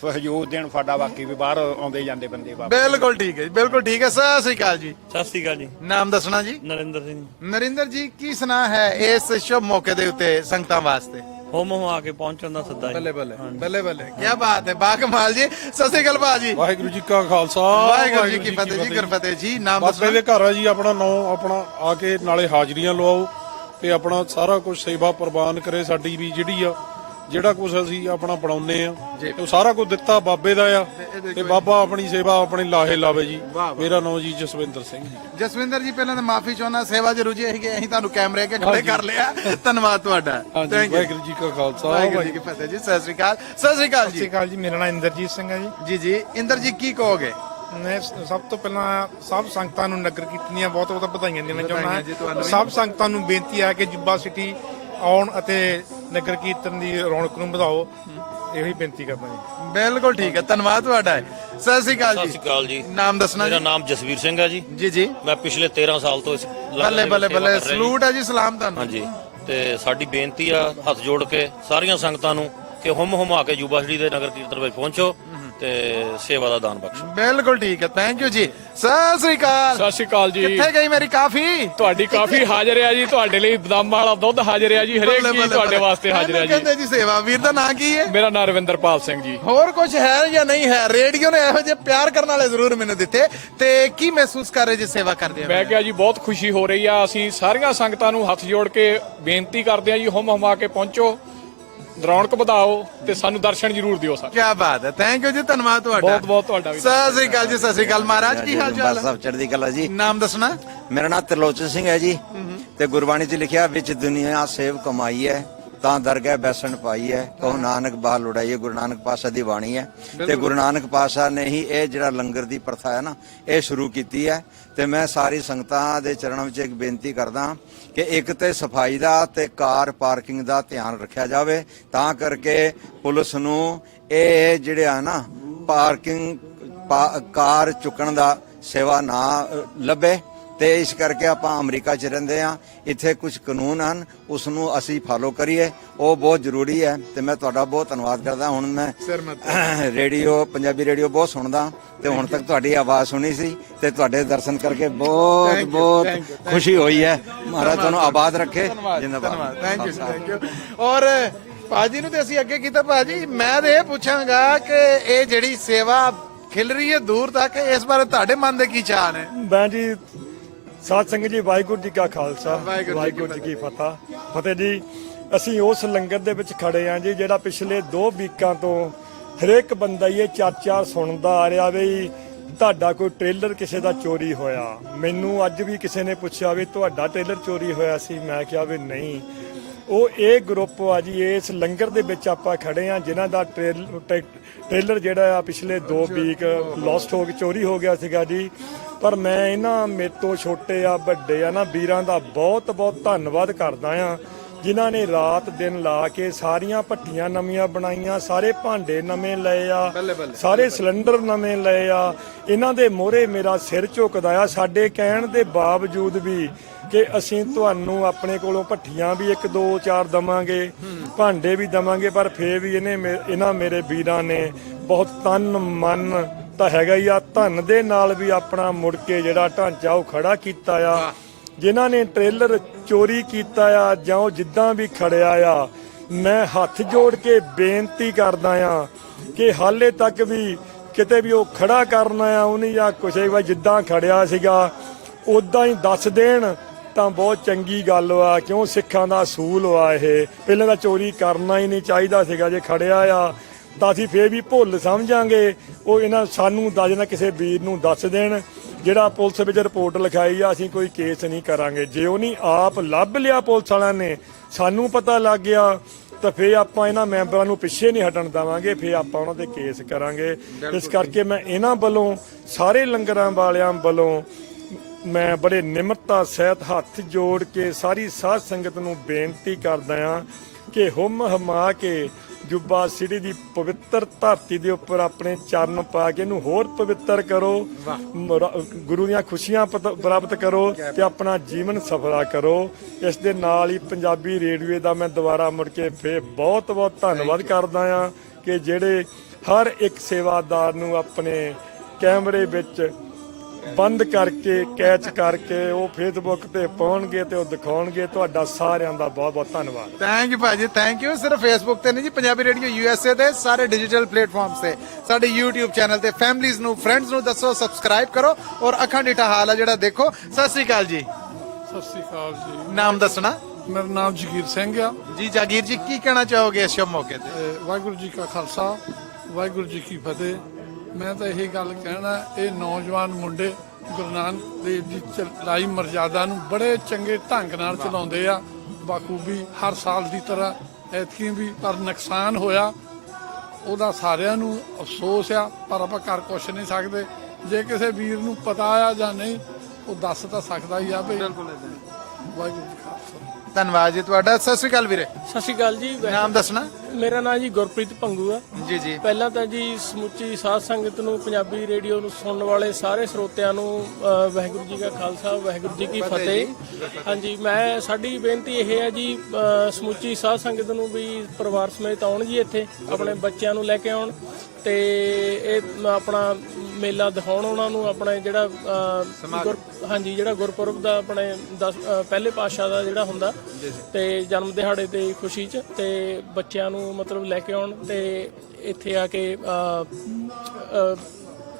ਸਹਿਯੋਗ ਦੇਣ ਸਾਡਾ, ਬਾਕੀ ਵੀ ਬਾਹਰ ਆਉਂਦੇ ਜਾਂਦੇ ਬੰਦੇ ਬਾਬਾ। ਬਿਲਕੁਲ ਠੀਕ ਹੈ ਜੀ, ਬਿਲਕੁਲ ਠੀਕ ਹੈ। ਸਤਿ ਸ਼੍ਰੀ ਅਕਾਲ ਜੀ। ਸਤਿ ਸ਼੍ਰੀ ਅਕਾਲ ਜੀ। ਨਾਮ ਦੱਸਣਾ ਜੀ। ਨਰਿੰਦਰ ਸਿੰਘ। ਨਰਿੰਦਰ ਜੀ, ਕੀ ਸੁਣਾ ਹੈ ਇਸ ਸ਼ੁਭ ਮੌਕੇ ਦੇ ਉੱਤੇ ਸੰਗਤਾਂ ਵਾਸਤੇ? ਹੋਮ ਆ ਕੇ ਪਹੁੰਚਣ ਦਾ ਸੱਦਾ ਜੀ। ਬੱਲੇ ਬੱਲੇ ਬੱਲੇ ਬੱਲੇ, ਕੀ ਬਾਤ ਹੈ, ਬਾ ਕਮਾਲ ਜੀ। ਸਤਿ ਸ਼੍ਰੀ ਅਕਾਲ ਭਾਜੀ। ਵਾਹਿਗੁਰੂ ਜੀ ਕਾ ਖਾਲਸਾ, ਵਾਹਿਗੁਰੂ ਜੀ ਕੀ ਫਤਿਹ ਜੀ। ਗੁਰਫਤਿਹ ਜੀ। ਨਾਮ ਬਾਬੇ ਦੇ ਘਰ ਆ ਜੀ ਆਪਣਾ ਨਾਮ, ਆਪਣਾ ਆ ਕੇ ਨਾਲੇ ਹਾਜ਼ਰੀਆਂ ਲਵਾਓ ਤੇ ਆਪਣਾ ਸਾਰਾ ਕੁਝ ਸੇਵਾ ਪ੍ਰਵਾਨ ਕਰੇ। ਸਾਡੀ ਵੀ ਜਿਹੜੀ ਆ ਜਿਹੜਾ ਕੁਝ ਅਸੀਂ ਆਪਣਾ ਬਣਾਉਂਦੇ ਆ ਉਹ ਸਾਰਾ ਕੁਝ ਦਿੱਤਾ ਬਾਬੇ ਦਾ ਆ ਤੇ ਬਾਬਾ ਆਪਣੀ ਸੇਵਾ ਆਪਣੀ ਲਾਹੇ ਲਾਵੇ ਜੀ। ਮੇਰਾ ਨਾਮ ਜੀ ਜਸਵਿੰਦਰ ਸਿੰਘ ਜੀ। ਜਸਵਿੰਦਰ ਜੀ ਪਹਿਲਾਂ ਤਾਂ ਮਾਫੀ ਚਾਹੁੰਦਾ, ਸੇਵਾ ਚ ਰੁਝੇ ਸੀਗੇ, ਅਸੀਂ ਤੁਹਾਨੂੰ ਕੈਮਰੇ ਅੱਗੇ ਖੜੇ ਕਰ ਲਿਆ। ਧੰਨਵਾਦ ਤੁਹਾਡਾ। ਵਾਹਿਗੁਰੂ ਜੀ ਕਾ ਖਾਲਸਾ ਵਾਹਿਗੁਰੂ ਜੀ ਕੀ ਫਤਿਹ ਜੀ। ਸਤਿ ਸ੍ਰੀ ਅਕਾਲ। ਸਤਿ ਸ੍ਰੀ ਅਕਾਲ ਜੀ। ਜੀ ਮੇਰਾ ਨਾਮ ਇੰਦਰਜੀਤ ਸਿੰਘ ਹੈ ਜੀ ਜੀ ਇੰਦਰ ਜੀ ਕੀ ਕਹੋਗੇ? ਮੈਂ ਸਭ ਤੋਂ ਪਹਿਲਾਂ ਸਭ ਸੰਗਤਾਂ ਨੂੰ ਨਗਰ ਕੀਰਤਨ ਦੀਆਂ ਬਹੁਤ ਬਹੁਤ ਵਧਾਈਆਂ ਦੇਣਾ ਜੀ ਚਾਹੁੰਦਾ ਤੁਹਾਨੂੰ। ਸਭ ਸੰਗਤਾਂ ਨੂੰ ਬੇਨਤੀ ਹੈ ਕਿ ਜੁੱਬਾ ਸਿਟੀ ਆਉਣ ਅਤੇ ਨਗਰ ਕੀਰਤਨ ਦੀ ਰੌਣਕ ਨੂੰ ਵਧਾਓ, ਇਹੀ ਬੇਨਤੀ ਕਰਦਾ ਜੀ। ਬਿਲਕੁਲ ਠੀਕ ਹੈ, ਧੰਨਵਾਦ ਤੁਹਾਡਾ। ਸਤਿ ਸ੍ਰੀ ਅਕਾਲ ਜੀ। ਸਤਿ ਸ਼੍ਰੀ ਅਕਾਲ ਜੀ। ਨਾਮ ਦੱਸਣਾ ਮੇਰਾ ਜੀ? ਨਾਮ ਜਸਵੀਰ ਸਿੰਘ ਹੈ ਜੀ। ਜੀ ਜੀ। ਮੈਂ ਪਿਛਲੇ 13 ਸਾਲ ਤੋਂ ਇਸ ਬੱਲੇ ਬੱਲੇ ਬੱਲੇ, ਸਲੂਟ ਹੈ ਜੀ, ਸਲਾਮ ਤੁਹਾਨੂੰ। ਹਾਂਜੀ, ਤੇ ਸਾਡੀ ਬੇਨਤੀ ਆ ਹੱਥ ਜੋੜ ਕੇ ਸਾਰੀਆਂ ਸੰਗਤਾਂ ਨੂੰ ਕਿ ਹੁਮ ਹੁਮਾ ਕੇ ਜੁਬਾ ਸਿਟੀ ਦੇ ਨਗਰ ਕੀਰਤਨ ਵਿੱਚ ਪਹੁੰਚੋ ਤੇ ਸੇਵਾ ਦਾ ਦਾਨ ਬਖਸ਼ੋ। ਬਿਲਕੁਲ ਠੀਕ ਹੈ, ਥੈਂਕ ਯੂ ਜੀ। ਸਤਿ ਸ੍ਰੀ ਅਕਾਲ। ਸਤਿ ਸ਼੍ਰੀ ਅਕਾਲ ਜੀ। ਕਿੱਥੇ ਗਈ ਮੇਰੀ ਕਾਫੀ? ਤੁਹਾਡੀ ਕਾਫੀ ਹਾਜ਼ਰ ਹੈ ਜੀ, ਤੁਹਾਡੇ ਲਈ ਬਦਾਮਾਂ ਵਾਲਾ ਦੁੱਧ ਹਾਜ਼ਰ ਹੈ ਜੀ, ਹਰੇਕ ਚੀਜ਼ ਤੁਹਾਡੇ ਵਾਸਤੇ ਹਾਜ਼ਰ ਹੈ ਜੀ। ਕਹਿੰਦੇ ਜੀ ਸੇਵਾ। ਵੀਰ ਦਾ ਨਾਂ ਕੀ ਹੈ? ਮੇਰਾ ਨਾਮ ਰਵਿੰਦਰਪਾਲ ਸਿੰਘ ਜੀ। ਹੋਰ ਕੁਝ ਹੈ ਜਾਂ ਨਹੀਂ ਹੈ? ਰੇਡੀਓ ਨੇ ਇਹੋ ਜਿਹੇ ਪਿਆਰ ਕਰਨ ਵਾਲੇ ਜ਼ਰੂਰ ਮੈਨੂੰ ਦਿੱਤੇ। ਤੇ ਕੀ ਮਹਿਸੂਸ ਕਰ ਰਹੇ ਜੀ ਸੇਵਾ ਕਰਦੇ ਆ? ਮੈਂ ਕਿਹਾ ਜੀ ਬਹੁਤ ਖੁਸ਼ੀ ਹੋ ਰਹੀ ਆ। ਅਸੀਂ ਸਾਰੀਆਂ ਸੰਗਤਾਂ ਨੂੰ ਹੱਥ ਜੋੜ ਕੇ ਬੇਨਤੀ ਕਰਦੇ ਆ ਜੀ, ਹੁਮ ਹੁਮਾ ਕੇ ਪਹੁੰਚੋ, ਰੌਣਕ ਵਧਾਓ ਤੇ ਸਾਨੂੰ ਦਰਸ਼ਨ ਜ਼ਰੂਰ ਦਿਓ ਸਰ। ਕੀ ਬਾਤ ਹੈ, ਥੈਂਕ ਯੂ ਜੀ, ਧੰਨਵਾਦ ਤੁਹਾਡਾ। ਬਹੁਤ ਬਹੁਤ ਤੁਹਾਡਾ ਵੀ। ਸਤਿ ਸ੍ਰੀ ਅਕਾਲ ਜੀ। ਸਤਿ ਸ੍ਰੀ ਅਕਾਲ ਮਹਾਰਾਜ, ਕੀ ਹਾਲ ਚਾਲ ਹੈ? ਸਭ ਚੜ੍ਹਦੀ ਕਲਾ ਜੀ। ਨਾਮ ਦੱਸਣਾ? ਮੇਰਾ ਨਾਮ ਤ੍ਰਿਲੋਚਨ ਸਿੰਘ ਹੈ ਜੀ। ਤੇ ਗੁਰਬਾਣੀ 'ਚ ਲਿਖਿਆ, ਵਿੱਚ ਦੁਨੀਆ ਸੇਵ ਕਮਾਈ ਹੈ ਤਾਂ ਦਰਗਹਿ ਬੈਸਣ ਪਾਈ ਹੈ, ਕਹੋ ਨਾਨਕ ਬਾਹ ਲੁੜਾਈਏ। ਗੁਰੂ ਨਾਨਕ ਪਾਤਸ਼ਾਹ ਦੀ ਬਾਣੀ ਹੈ ਤੇ ਗੁਰੂ ਨਾਨਕ ਪਾਤਸ਼ਾਹ ਨੇ ਹੀ ਇਹ ਜਿਹੜਾ ਲੰਗਰ ਦੀ ਪ੍ਰਥਾ ਹੈ ਨਾ, ਇਹ ਸ਼ੁਰੂ ਕੀਤੀ ਹੈ। ਤੇ ਮੈਂ ਸਾਰੀ ਸੰਗਤਾਂ ਦੇ ਚਰਨਾਂ ਵਿੱਚ ਇੱਕ ਬੇਨਤੀ ਕਰਦਾ ਕਿ ਇੱਕ ਤੇ ਸਫਾਈ ਦਾ ਤੇ ਕਾਰ ਪਾਰਕਿੰਗ ਦਾ ਧਿਆਨ ਰੱਖਿਆ ਜਾਵੇ, ਤਾਂ ਕਰਕੇ ਪੁਲਿਸ ਨੂੰ ਇਹ ਜਿਹੜਾ ਨਾ ਪਾਰਕਿੰਗ ਕਾਰ ਚੁੱਕਣ ਦਾ ਸੇਵਾ ਨਾ ਲੱਭੇ। ਤੇ ਇਸ ਕਰਕੇ ਆਪਾਂ ਅਮਰੀਕਾ 'ਚ ਰਹਿੰਦੇ ਆ, ਇੱਥੇ ਕੁਝ ਕਾਨੂੰਨ ਹਨ, ਉਸ ਨੂੰ ਅਸੀਂ ਫਾਲੋ ਕਰੀਏ, ਉਹ ਬਹੁਤ ਜ਼ਰੂਰੀ ਹੈ। ਤੇ ਮੈਂ ਤੁਹਾਡਾ ਬਹੁਤ ਧੰਨਵਾਦ ਕਰਦਾ। ਹੁਣ ਮੈਂ ਰੇਡੀਓ, ਪੰਜਾਬੀ ਰੇਡੀਓ ਬਹੁਤ ਸੁਣਦਾ ਤੇ ਹੁਣ ਤੱਕ ਤੁਹਾਡੀ ਆਵਾਜ਼ ਸੁਣੀ ਸੀ ਤੇ ਤੁਹਾਡੇ ਦਰਸ਼ਨ ਕਰਕੇ ਬਹੁਤ ਬਹੁਤ ਖੁਸ਼ੀ ਹੋਈ ਹੈ। ਮਹਾਰਾਜ ਤੁਹਾਨੂੰ ਆਬਾਦ ਰੱਖੇ। ਜਿੰਦਾਬਾਦ। Thank you thank you. ਔਰ ਭਾਜੀ ਨੂੰ ਤੇ ਅਸੀਂ ਅੱਗੇ ਕੀਤਾ। ਭਾਜੀ ਮੈਂ ਤੇ ਇਹ ਪੁੱਛਾਂਗਾ ਕਿ ਇਹ ਜਿਹੜੀ ਸੇਵਾ ਖਿਲ ਰਹੀ ਹੈ ਦੂਰ ਤੱਕ, ਇਸ ਬਾਰੇ ਤੁਹਾਡੇ ਮਨ ਦੇ ਕੀ ਚਾਹ ਨੇ? ਮੈਂ ਜੀ ਸਾਧ ਸੰਗਤ ਜੀ, ਵਾਹਿਗੁਰੂ ਜੀ ਕਾ ਖਾਲਸਾ, ਵਾਹਿਗੁਰੂ ਜੀ ਕੀ ਫਤਿਹ ਜੀ। ਅਸੀਂ ਉਸ ਲੰਗਰ ਦੇ ਵਿੱਚ ਖੜੇ ਆਂ ਜੀ, ਜਿਹੜਾ ਪਿਛਲੇ 2 ਵੀਕਾਂ ਤੋਂ ਹਰੇਕ ਬੰਦਾ ਇਹ ਚਰਚਾ ਸੁਣਦਾ ਆ ਰਿਹਾ ਵੀ ਤੁਹਾਡਾ ਕੋਈ ਟ੍ਰੇਲਰ ਕਿਸੇ ਦਾ ਚੋਰੀ ਹੋਇਆ। ਮੈਨੂੰ ਅੱਜ ਵੀ ਕਿਸੇ ਨੇ ਪੁੱਛਿਆ ਵੀ ਤੁਹਾਡਾ ਟ੍ਰੇਲਰ ਚੋਰੀ ਹੋਇਆ ਸੀ, ਮੈਂ ਕਿਹਾ ਵੀ ਨਹੀਂ। ਉਹ ਇਹ ਗਰੁੱਪ ਆ ਜੀ, ਇਸ ਲੰਗਰ ਦੇ ਵਿੱਚ ਆਪਾਂ ਖੜੇ ਆਂ ਜਿਨ੍ਹਾਂ ਦਾ ਟ੍ਰੇਲਰ ਜਿਹੜਾ ਆ ਪਿਛਲੇ 2 ਵੀਕ ਲੋਸਟ ਹੋ ਕੇ ਚੋਰੀ ਹੋ ਗਿਆ ਸੀਗਾ ਜੀ। ਪਰ ਮੈਂ ਇਹਨਾਂ ਮੇਰੇ ਤੋਂ ਛੋਟੇ ਆ ਵੱਡੇ ਆ ਨਾ ਵੀਰਾਂ ਦਾ ਬਹੁਤ ਬਹੁਤ ਧੰਨਵਾਦ ਕਰਦਾ ਆ, ਜਿਨ੍ਹਾਂ ਨੇ ਰਾਤ ਦਿਨ ਲਾ ਕੇ ਸਾਰੀਆਂ ਭੱਠੀਆਂ ਨਵੀਆਂ ਬਣਾਈਆਂ, ਸਾਰੇ ਭਾਂਡੇ ਨਵੇਂ ਲਏ ਆ, ਸਾਰੇ ਸਿਲੰਡਰ ਨਵੇਂ ਲਏ ਆ। ਇਹਨਾਂ ਦੇ ਮੋਹਰੇ ਮੇਰਾ ਸਿਰ ਝੁਕਦਾ ਆ, ਸਾਡੇ ਕਹਿਣ ਦੇ ਬਾਵਜੂਦ ਵੀ ਕਿ ਅਸੀਂ ਤੁਹਾਨੂੰ ਆਪਣੇ ਕੋਲੋਂ ਭੱਠੀਆਂ ਵੀ 1 2 4 ਦਵਾਂਗੇ, ਭਾਂਡੇ ਵੀ ਦਵਾਂਗੇ, ਪਰ ਫੇਰ ਵੀ ਇਹਨਾਂ ਮੇਰੇ ਵੀਰਾਂ ਨੇ ਬਹੁਤ ਤਨ ਮਨ ਤਾਂ ਹੈਗਾ ਹੀ ਆ, ਧਨ ਦੇ ਨਾਲ ਵੀ ਆਪਣਾ ਮੁੜ ਕੇ ਜਿਹੜਾ ਢਾਂਚਾ ਉਹ ਖੜਾ ਕੀਤਾ ਆ। ਜਿਨ੍ਹਾਂ ਨੇ ਟ੍ਰੇਲਰ ਚੋਰੀ ਕੀਤਾ ਆ ਜਾਂ ਉਹ ਜਿੱਦਾਂ ਵੀ ਖੜਿਆ ਆ, ਮੈਂ ਹੱਥ ਜੋੜ ਕੇ ਬੇਨਤੀ ਕਰਦਾ ਆ ਕਿ ਹਾਲੇ ਤੱਕ ਵੀ ਕਿਤੇ ਵੀ ਉਹ ਖੜਾ ਕਰਨਾ ਆ ਉਹਨੇ ਜਾਂ ਕੁਛ ਵੀ ਜਿੱਦਾਂ ਖੜਿਆ ਸੀਗਾ ਉਦਾਂ ਹੀ ਦੱਸ ਦੇਣ ਤਾਂ ਬਹੁਤ ਚੰਗੀ ਗੱਲ ਆ, ਕਿਉਂ ਸਿੱਖਾਂ ਦਾ ਅਸੂਲ ਆ ਇਹ। ਪਹਿਲਾਂ ਤਾਂ ਚੋਰੀ ਕਰਨਾ ਹੀ ਨਹੀਂ ਚਾਹੀਦਾ ਸੀਗਾ, ਜੇ ਖੜਿਆ ਆ ਤਾਂ ਅਸੀਂ ਫੇਰ ਵੀ ਭੁੱਲ ਸਮਝਾਂਗੇ। ਉਹ ਇਹਨਾਂ ਸਾਨੂੰ ਦੱਸ ਦੇਣਾ, ਕਿਸੇ ਵੀਰ ਨੂੰ ਦੱਸ ਦੇਣ, ਜਿਹੜਾ ਪੁਲਿਸ ਵਿੱਚ ਰਿਪੋਰਟ ਲਿਖਾਈ ਆ ਅਸੀਂ ਕੋਈ ਕੇਸ ਨਹੀਂ ਕਰਾਂਗੇ। ਜੇ ਉਹ ਨਹੀਂ ਆਪ ਲੱਭ ਲਿਆ ਪੁਲਿਸ ਵਾਲਿਆਂ ਨੇ, ਸਾਨੂੰ ਪਤਾ ਲੱਗ ਗਿਆ, ਤਾਂ ਫੇਰ ਆਪਾਂ ਇਹਨਾਂ ਮੈਂਬਰਾਂ ਨੂੰ ਪਿੱਛੇ ਨਹੀਂ ਹਟਣ ਦੇਵਾਂਗੇ, ਫੇਰ ਆਪਾਂ ਉਹਨਾਂ ਤੇ ਕੇਸ ਕਰਾਂਗੇ। ਇਸ ਕਰਕੇ ਮੈਂ ਇਹਨਾਂ ਵੱਲੋਂ, ਸਾਰੇ ਲੰਗਰਾਂ ਵਾਲਿਆਂ ਵੱਲੋਂ ਮੈਂ ਬੜੇ ਨਿਮਰਤਾ ਸਹਿਤ ਹੱਥ ਜੋੜ ਕੇ ਸਾਰੀ ਸਾਧ ਸੰਗਤ ਨੂੰ ਬੇਨਤੀ ਕਰਦਾ ਹਾਂ ਕਿ ਹੁਮ ਹਮਾ ਕੇ ਜੁੱਬਾ ਸਿਟੀ ਦੀ ਪਵਿੱਤਰ ਧਰਤੀ ਦੇ ਉੱਪਰ ਆਪਣੇ ਚਰਨ ਪਾ ਕੇ ਇਹਨੂੰ ਹੋਰ ਪਵਿੱਤਰ ਕਰੋ, ਗੁਰੂ ਦੀਆਂ ਖੁਸ਼ੀਆਂ ਪ੍ਰਾਪਤ ਕਰੋ ਤੇ ਆਪਣਾ ਜੀਵਨ ਸਫਲਾ ਕਰੋ। ਇਸ ਦੇ ਨਾਲ ਹੀ ਪੰਜਾਬੀ ਰੇਡੀਓ ਦਾ ਮੈਂ ਦੁਬਾਰਾ ਮੁੜ ਕੇ ਫੇਰ ਬਹੁਤ ਬਹੁਤ ਧੰਨਵਾਦ ਕਰਦਾ ਹਾਂ ਕਿ ਜਿਹੜੇ ਹਰ ਇੱਕ ਸੇਵਾਦਾਰ ਨੂੰ ਆਪਣੇ ਕੈਮਰੇ ਵਿੱਚ ਬੰਦ ਕਰਕੇ ਕੈਚ ਕਰਕੇ ਉਹ ਫੇਸਬੁੱਕ ਤੇ ਪਾਉਣਗੇ ਤੇ ਉਹ ਦਿਖਾਉਣਗੇ। ਤੁਹਾਡਾ ਸਾਰਿਆਂ ਦਾ ਬਹੁਤ ਬਹੁਤ ਧੰਨਵਾਦ। ਥੈਂਕ ਯੂ ਭਾਜੀ, ਥੈਂਕ ਯੂ। ਸਿਰਫ ਫੇਸਬੁੱਕ ਤੇ ਨਹੀਂ ਜੀ, ਪੰਜਾਬੀ ਰੇਡੀਓ USA ਦੇ ਸਾਰੇ ਡਿਜੀਟਲ ਪਲੇਟਫਾਰਮਸ ਤੇ, ਸਾਡੇ YouTube ਚੈਨਲ ਤੇ ਫੈਮਲੀਜ਼ ਨੂੰ, ਫਰੈਂਡਸ ਨੂੰ ਦੱਸੋ ਸਬਸਕ੍ਰਾਈਬ ਕਰੋ ਔਰ ਅੱਖਾਂ ਡਿਠਾ ਹਾਲ ਆ ਜਿਹੜਾ ਦੇਖੋ। ਸਤਿ ਸ੍ਰੀ ਅਕਾਲ ਜੀ। ਸਤਿ ਸ੍ਰੀ ਅਕਾਲ ਜੀ। ਨਾਮ ਦੱਸਣਾ? ਮੇਰਾ ਨਾਮ ਜਗੀਰ ਸਿੰਘ ਆ ਜੀ ਜਾਗੀਰ ਜੀ, ਕੀ ਕਹਿਣਾ ਚਾਹੋਗੇ ਇਸ ਸ਼ੁਭ ਮੌਕੇ ਤੇ? ਵਾਹਿਗੁਰੂ ਜੀ ਕਾ ਖਾਲਸਾ ਵਾਹਿਗੁਰੂ ਜੀ ਕੀ ਫਤਿਹ। ਮੈਂ ਤਾਂ ਇਹੀ ਗੱਲ ਕਹਿਣਾ, ਇਹ ਨੌਜਵਾਨ ਮੁੰਡੇ ਗੁਰੂ ਨਾਨਕ ਦੇਵ ਜੀ ਚਲਾਈ ਮਰਜ਼ਾਦਾ ਨੂੰ ਬੜੇ ਚੰਗੇ ਢੰਗ ਨਾਲ ਚਲਾਉਂਦੇ ਆ ਬਾਖੂਬੀ, ਹਰ ਸਾਲ ਦੀ ਤਰ੍ਹਾਂ ਐਤਕੀ ਵੀ। ਪਰ ਨੁਕਸਾਨ ਹੋਇਆ ਉਹਦਾ ਸਾਰਿਆਂ ਨੂੰ ਅਫਸੋਸ ਆ, ਪਰ ਆਪਾਂ ਕਰ ਕੁਛ ਨਹੀਂ ਸਕਦੇ। ਜੇ ਕਿਸੇ ਵੀਰ ਨੂੰ ਪਤਾ ਆ ਜਾਂ ਨਹੀਂ, ਉਹ ਦੱਸ ਤਾਂ ਸਕਦਾ ਹੀ ਆ ਬਈ। ਵਾਹਿਗੁਰੂ ਜੀ ਕਾ ਖਾਲਸਾ। ਧੰਨਵਾਦ ਜੀ ਤੁਹਾਡਾ। ਸਤਿ ਸ੍ਰੀ ਅਕਾਲ ਵੀਰੇ। ਸਤਿ ਸ਼੍ਰੀ ਅਕਾਲ ਜੀ। ਨਾਮ ਦੱਸਣਾ? ਮੇਰਾ ਨਾਮ ਜੀ ਗੁਰਪ੍ਰੀਤ ਭੰਗੂ ਆ ਜੀ ਜੀ। ਪਹਿਲਾਂ ਤਾਂ ਜੀ ਸਮੁੱਚੀ ਸਾਧ ਸੰਗਤ ਨੂੰ, ਪੰਜਾਬੀ ਰੇਡੀਓ ਨੂੰ ਸੁਣਨ ਵਾਲੇ ਸਾਰੇ ਸਰੋਤਿਆਂ ਨੂੰ ਵਾਹਿਗੁਰੂ ਜੀ ਕਾ ਖਾਲਸਾ ਵਾਹਿਗੁਰੂ ਜੀ ਕੀ ਫਤਿਹ। ਹਾਂਜੀ, ਸਾਡੀ ਬੇਨਤੀ ਇਹ ਹੈ ਜੀ, ਸਮੁੱਚੀ ਸਾਧ ਸੰਗਤ ਨੂੰ ਵੀ ਪਰਿਵਾਰ ਸਮੇਤ ਆਉਣ ਜੀ, ਇੱਥੇ ਆਪਣੇ ਬੱਚਿਆਂ ਨੂੰ ਲੈ ਕੇ ਆਉਣ ਤੇ ਇਹ ਆਪਣਾ ਮੇਲਾ ਦਿਖਾਉਣ ਉਹਨਾਂ ਨੂੰ, ਆਪਣੇ ਜਿਹੜਾ ਹਾਂਜੀ ਜਿਹੜਾ ਗੁਰਪੁਰਬ ਦਾ ਆਪਣੇ ਪਹਿਲੇ ਪਾਤਸ਼ਾਹ ਦਾ ਜਿਹੜਾ ਹੁੰਦਾ ਤੇ ਜਨਮ ਦਿਹਾੜੇ ਤੇ ਖੁਸ਼ੀ 'ਚ, ਤੇ ਬੱਚਿਆਂ ਨੂੰ ਮਤਲਬ ਲੈ ਕੇ ਆਉਣ ਤੇ ਇੱਥੇ ਆ ਕੇ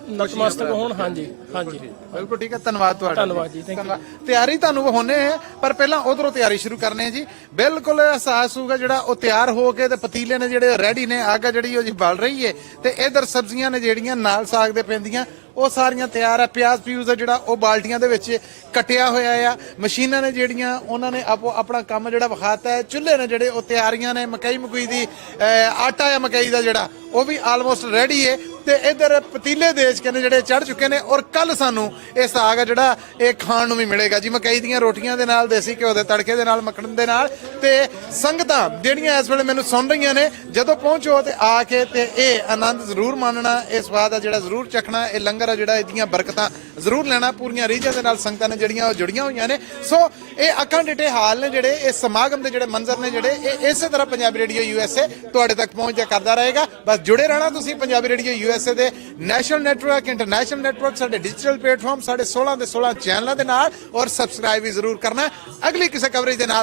ਨਤਮਸਤਕ ਹੋਣ। ਹਾਂਜੀ ਹਾਂਜੀ, ਬਿਲਕੁਲ ਠੀਕ ਹੈ। ਧੰਨਵਾਦ ਤੁਹਾਡਾ। ਧੰਨਵਾਦ ਜੀ, ਥੈਂਕ ਯੂ। ਤਿਆਰੀ ਤੁਹਾਨੂੰ ਵਿਖਾਉਣੇ ਹੈ, ਪਰ ਪਹਿਲਾਂ ਉਧਰੋਂ ਤਿਆਰੀ ਸ਼ੁਰੂ ਕਰਨੇ ਜੀ। ਬਿਲਕੁਲ ਅਹਿਸਾਸ ਹੋਊਗਾ ਜਿਹੜਾ ਉਹ ਤਿਆਰ ਹੋ ਕੇ ਤੇ ਪਤੀਲੇ ਨੇ ਜਿਹੜੇ ਰੈਡੀ ਨੇ, ਅੱਗ ਜਿਹੜੀ ਉਹ ਜੀ ਬਲ ਰਹੀ ਹੈ ਤੇ ਇਧਰ ਸਬਜ਼ੀਆਂ ਨੇ ਜਿਹੜੀਆਂ ਨਾਲ ਸਾਗ ਦੇ ਪੈਂਦੀਆਂ ਉਹ ਸਾਰੀਆਂ ਤਿਆਰ ਆ। ਪਿਆਜ਼ ਪਿਊਜ਼ ਦਾ ਜਿਹੜਾ ਉਹ ਬਾਲਟੀਆਂ ਦੇ ਵਿੱਚ ਕੱਟਿਆ ਹੋਇਆ ਆ। ਮਸ਼ੀਨਾਂ ਨੇ ਜਿਹੜੀਆਂ ਉਹਨਾਂ ਨੇ ਆਪੋ ਆਪਣਾ ਕੰਮ ਜਿਹੜਾ ਵਿਖਾਤਾ ਹੈ। ਚੁੱਲ੍ਹੇ ਨੇ ਜਿਹੜੇ ਉਹ ਤਿਆਰੀਆਂ ਨੇ, ਮਕਈ ਦੀ ਆਟਾ ਆ ਮਕਈ ਦਾ ਜਿਹੜਾ ਉਹ ਵੀ ਆਲਮੋਸਟ ਰੈਡੀ ਹੈ ਤੇ ਇਧਰ ਪਤੀਲੇ ਦੇਸ਼ ਕੇ ਨੇ ਜਿਹੜੇ ਚੜ ਚੁੱਕੇ ਨੇ। ਔਰ ਕੱਲ ਸਾਨੂੰ ਇਹ ਸਾਗ ਆ ਜਿਹੜਾ ਇਹ ਖਾਣ ਨੂੰ ਵੀ ਮਿਲੇਗਾ ਜੀ, ਮਕਈ ਦੀਆਂ ਰੋਟੀਆਂ ਦੇ ਨਾਲ, ਦੇਸੀ ਘਿਓ ਦੇ ਤੜਕੇ ਦੇ ਨਾਲ, ਮੱਖਣ ਦੇ ਨਾਲ। ਤੇ ਸੰਗਤਾਂ ਜਿਹੜੀਆਂ ਇਸ ਵੇਲੇ ਮੈਨੂੰ ਸੁਣ ਰਹੀਆਂ ਨੇ, ਜਦੋਂ ਪਹੁੰਚੋ ਤੇ ਆ ਕੇ ਤੇ ਇਹ ਆਨੰਦ ਜ਼ਰੂਰ ਮਾਣਨਾ, ਇਹ ਸਵਾਦ ਆ ਜਿਹੜਾ ਜ਼ਰੂਰ ਚਖਣਾ, ਇਹ ਲੰਗਰ ਆ ਜਿਹੜਾ ਇਹਦੀਆਂ ਬਰਕਤਾਂ ਜ਼ਰੂਰ ਲੈਣਾ। ਪੂਰੀਆਂ ਰੀਝਾਂ ਦੇ ਨਾਲ ਸੰਗਤਾਂ ਨੇ ਜਿਹੜੀਆਂ ਉਹ ਜੁੜੀਆਂ ਹੋਈਆਂ ਨੇ। ਸੋ ਇਹ ਅੱਖਾਂ ਡਿੱਠੇ ਹਾਲ ਨੇ ਜਿਹੜੇ, ਇਹ ਸਮਾਗਮ ਦੇ ਜਿਹੜੇ ਮੰਜ਼ਰ ਨੇ ਜਿਹੜੇ, ਇਹ ਇਸੇ ਤਰ੍ਹਾਂ ਪੰਜਾਬੀ ਰੇਡੀਓ USA ਤੁਹਾਡੇ ਤੱਕ ਪਹੁੰਚਦਾ ਕਰਦਾ ਰਹੇਗਾ। ਬਸ ਜੁੜੇ ਰਹਿਣਾ ਤੁਸੀਂ ਪੰਜਾਬੀ ਰੇਡੀਓ USA ਦੇ ਨੈਸ਼ਨਲ ਨੈਟਵਰਕ, ਇੰਟਰਨੈਸ਼ਨਲ ਨੈਟਵਰਕ, ਸਾਡੇ ਡਿਜੀਟਲ ਪਲੇਟਫਾਰਮ, ਸਾਡੇ 16 ਦੇ 16 ਚੈਨਲਾਂ ਦੇ ਨਾਲ, ਔਰ ਸਬਸਕ੍ਰਾਈਬ ਵੀ ਜ਼ਰੂਰ ਕਰਨਾ। ਅਗਲੀ ਕਿਸੇ ਕਵਰੇਜ ਦੇ ਨਾਲ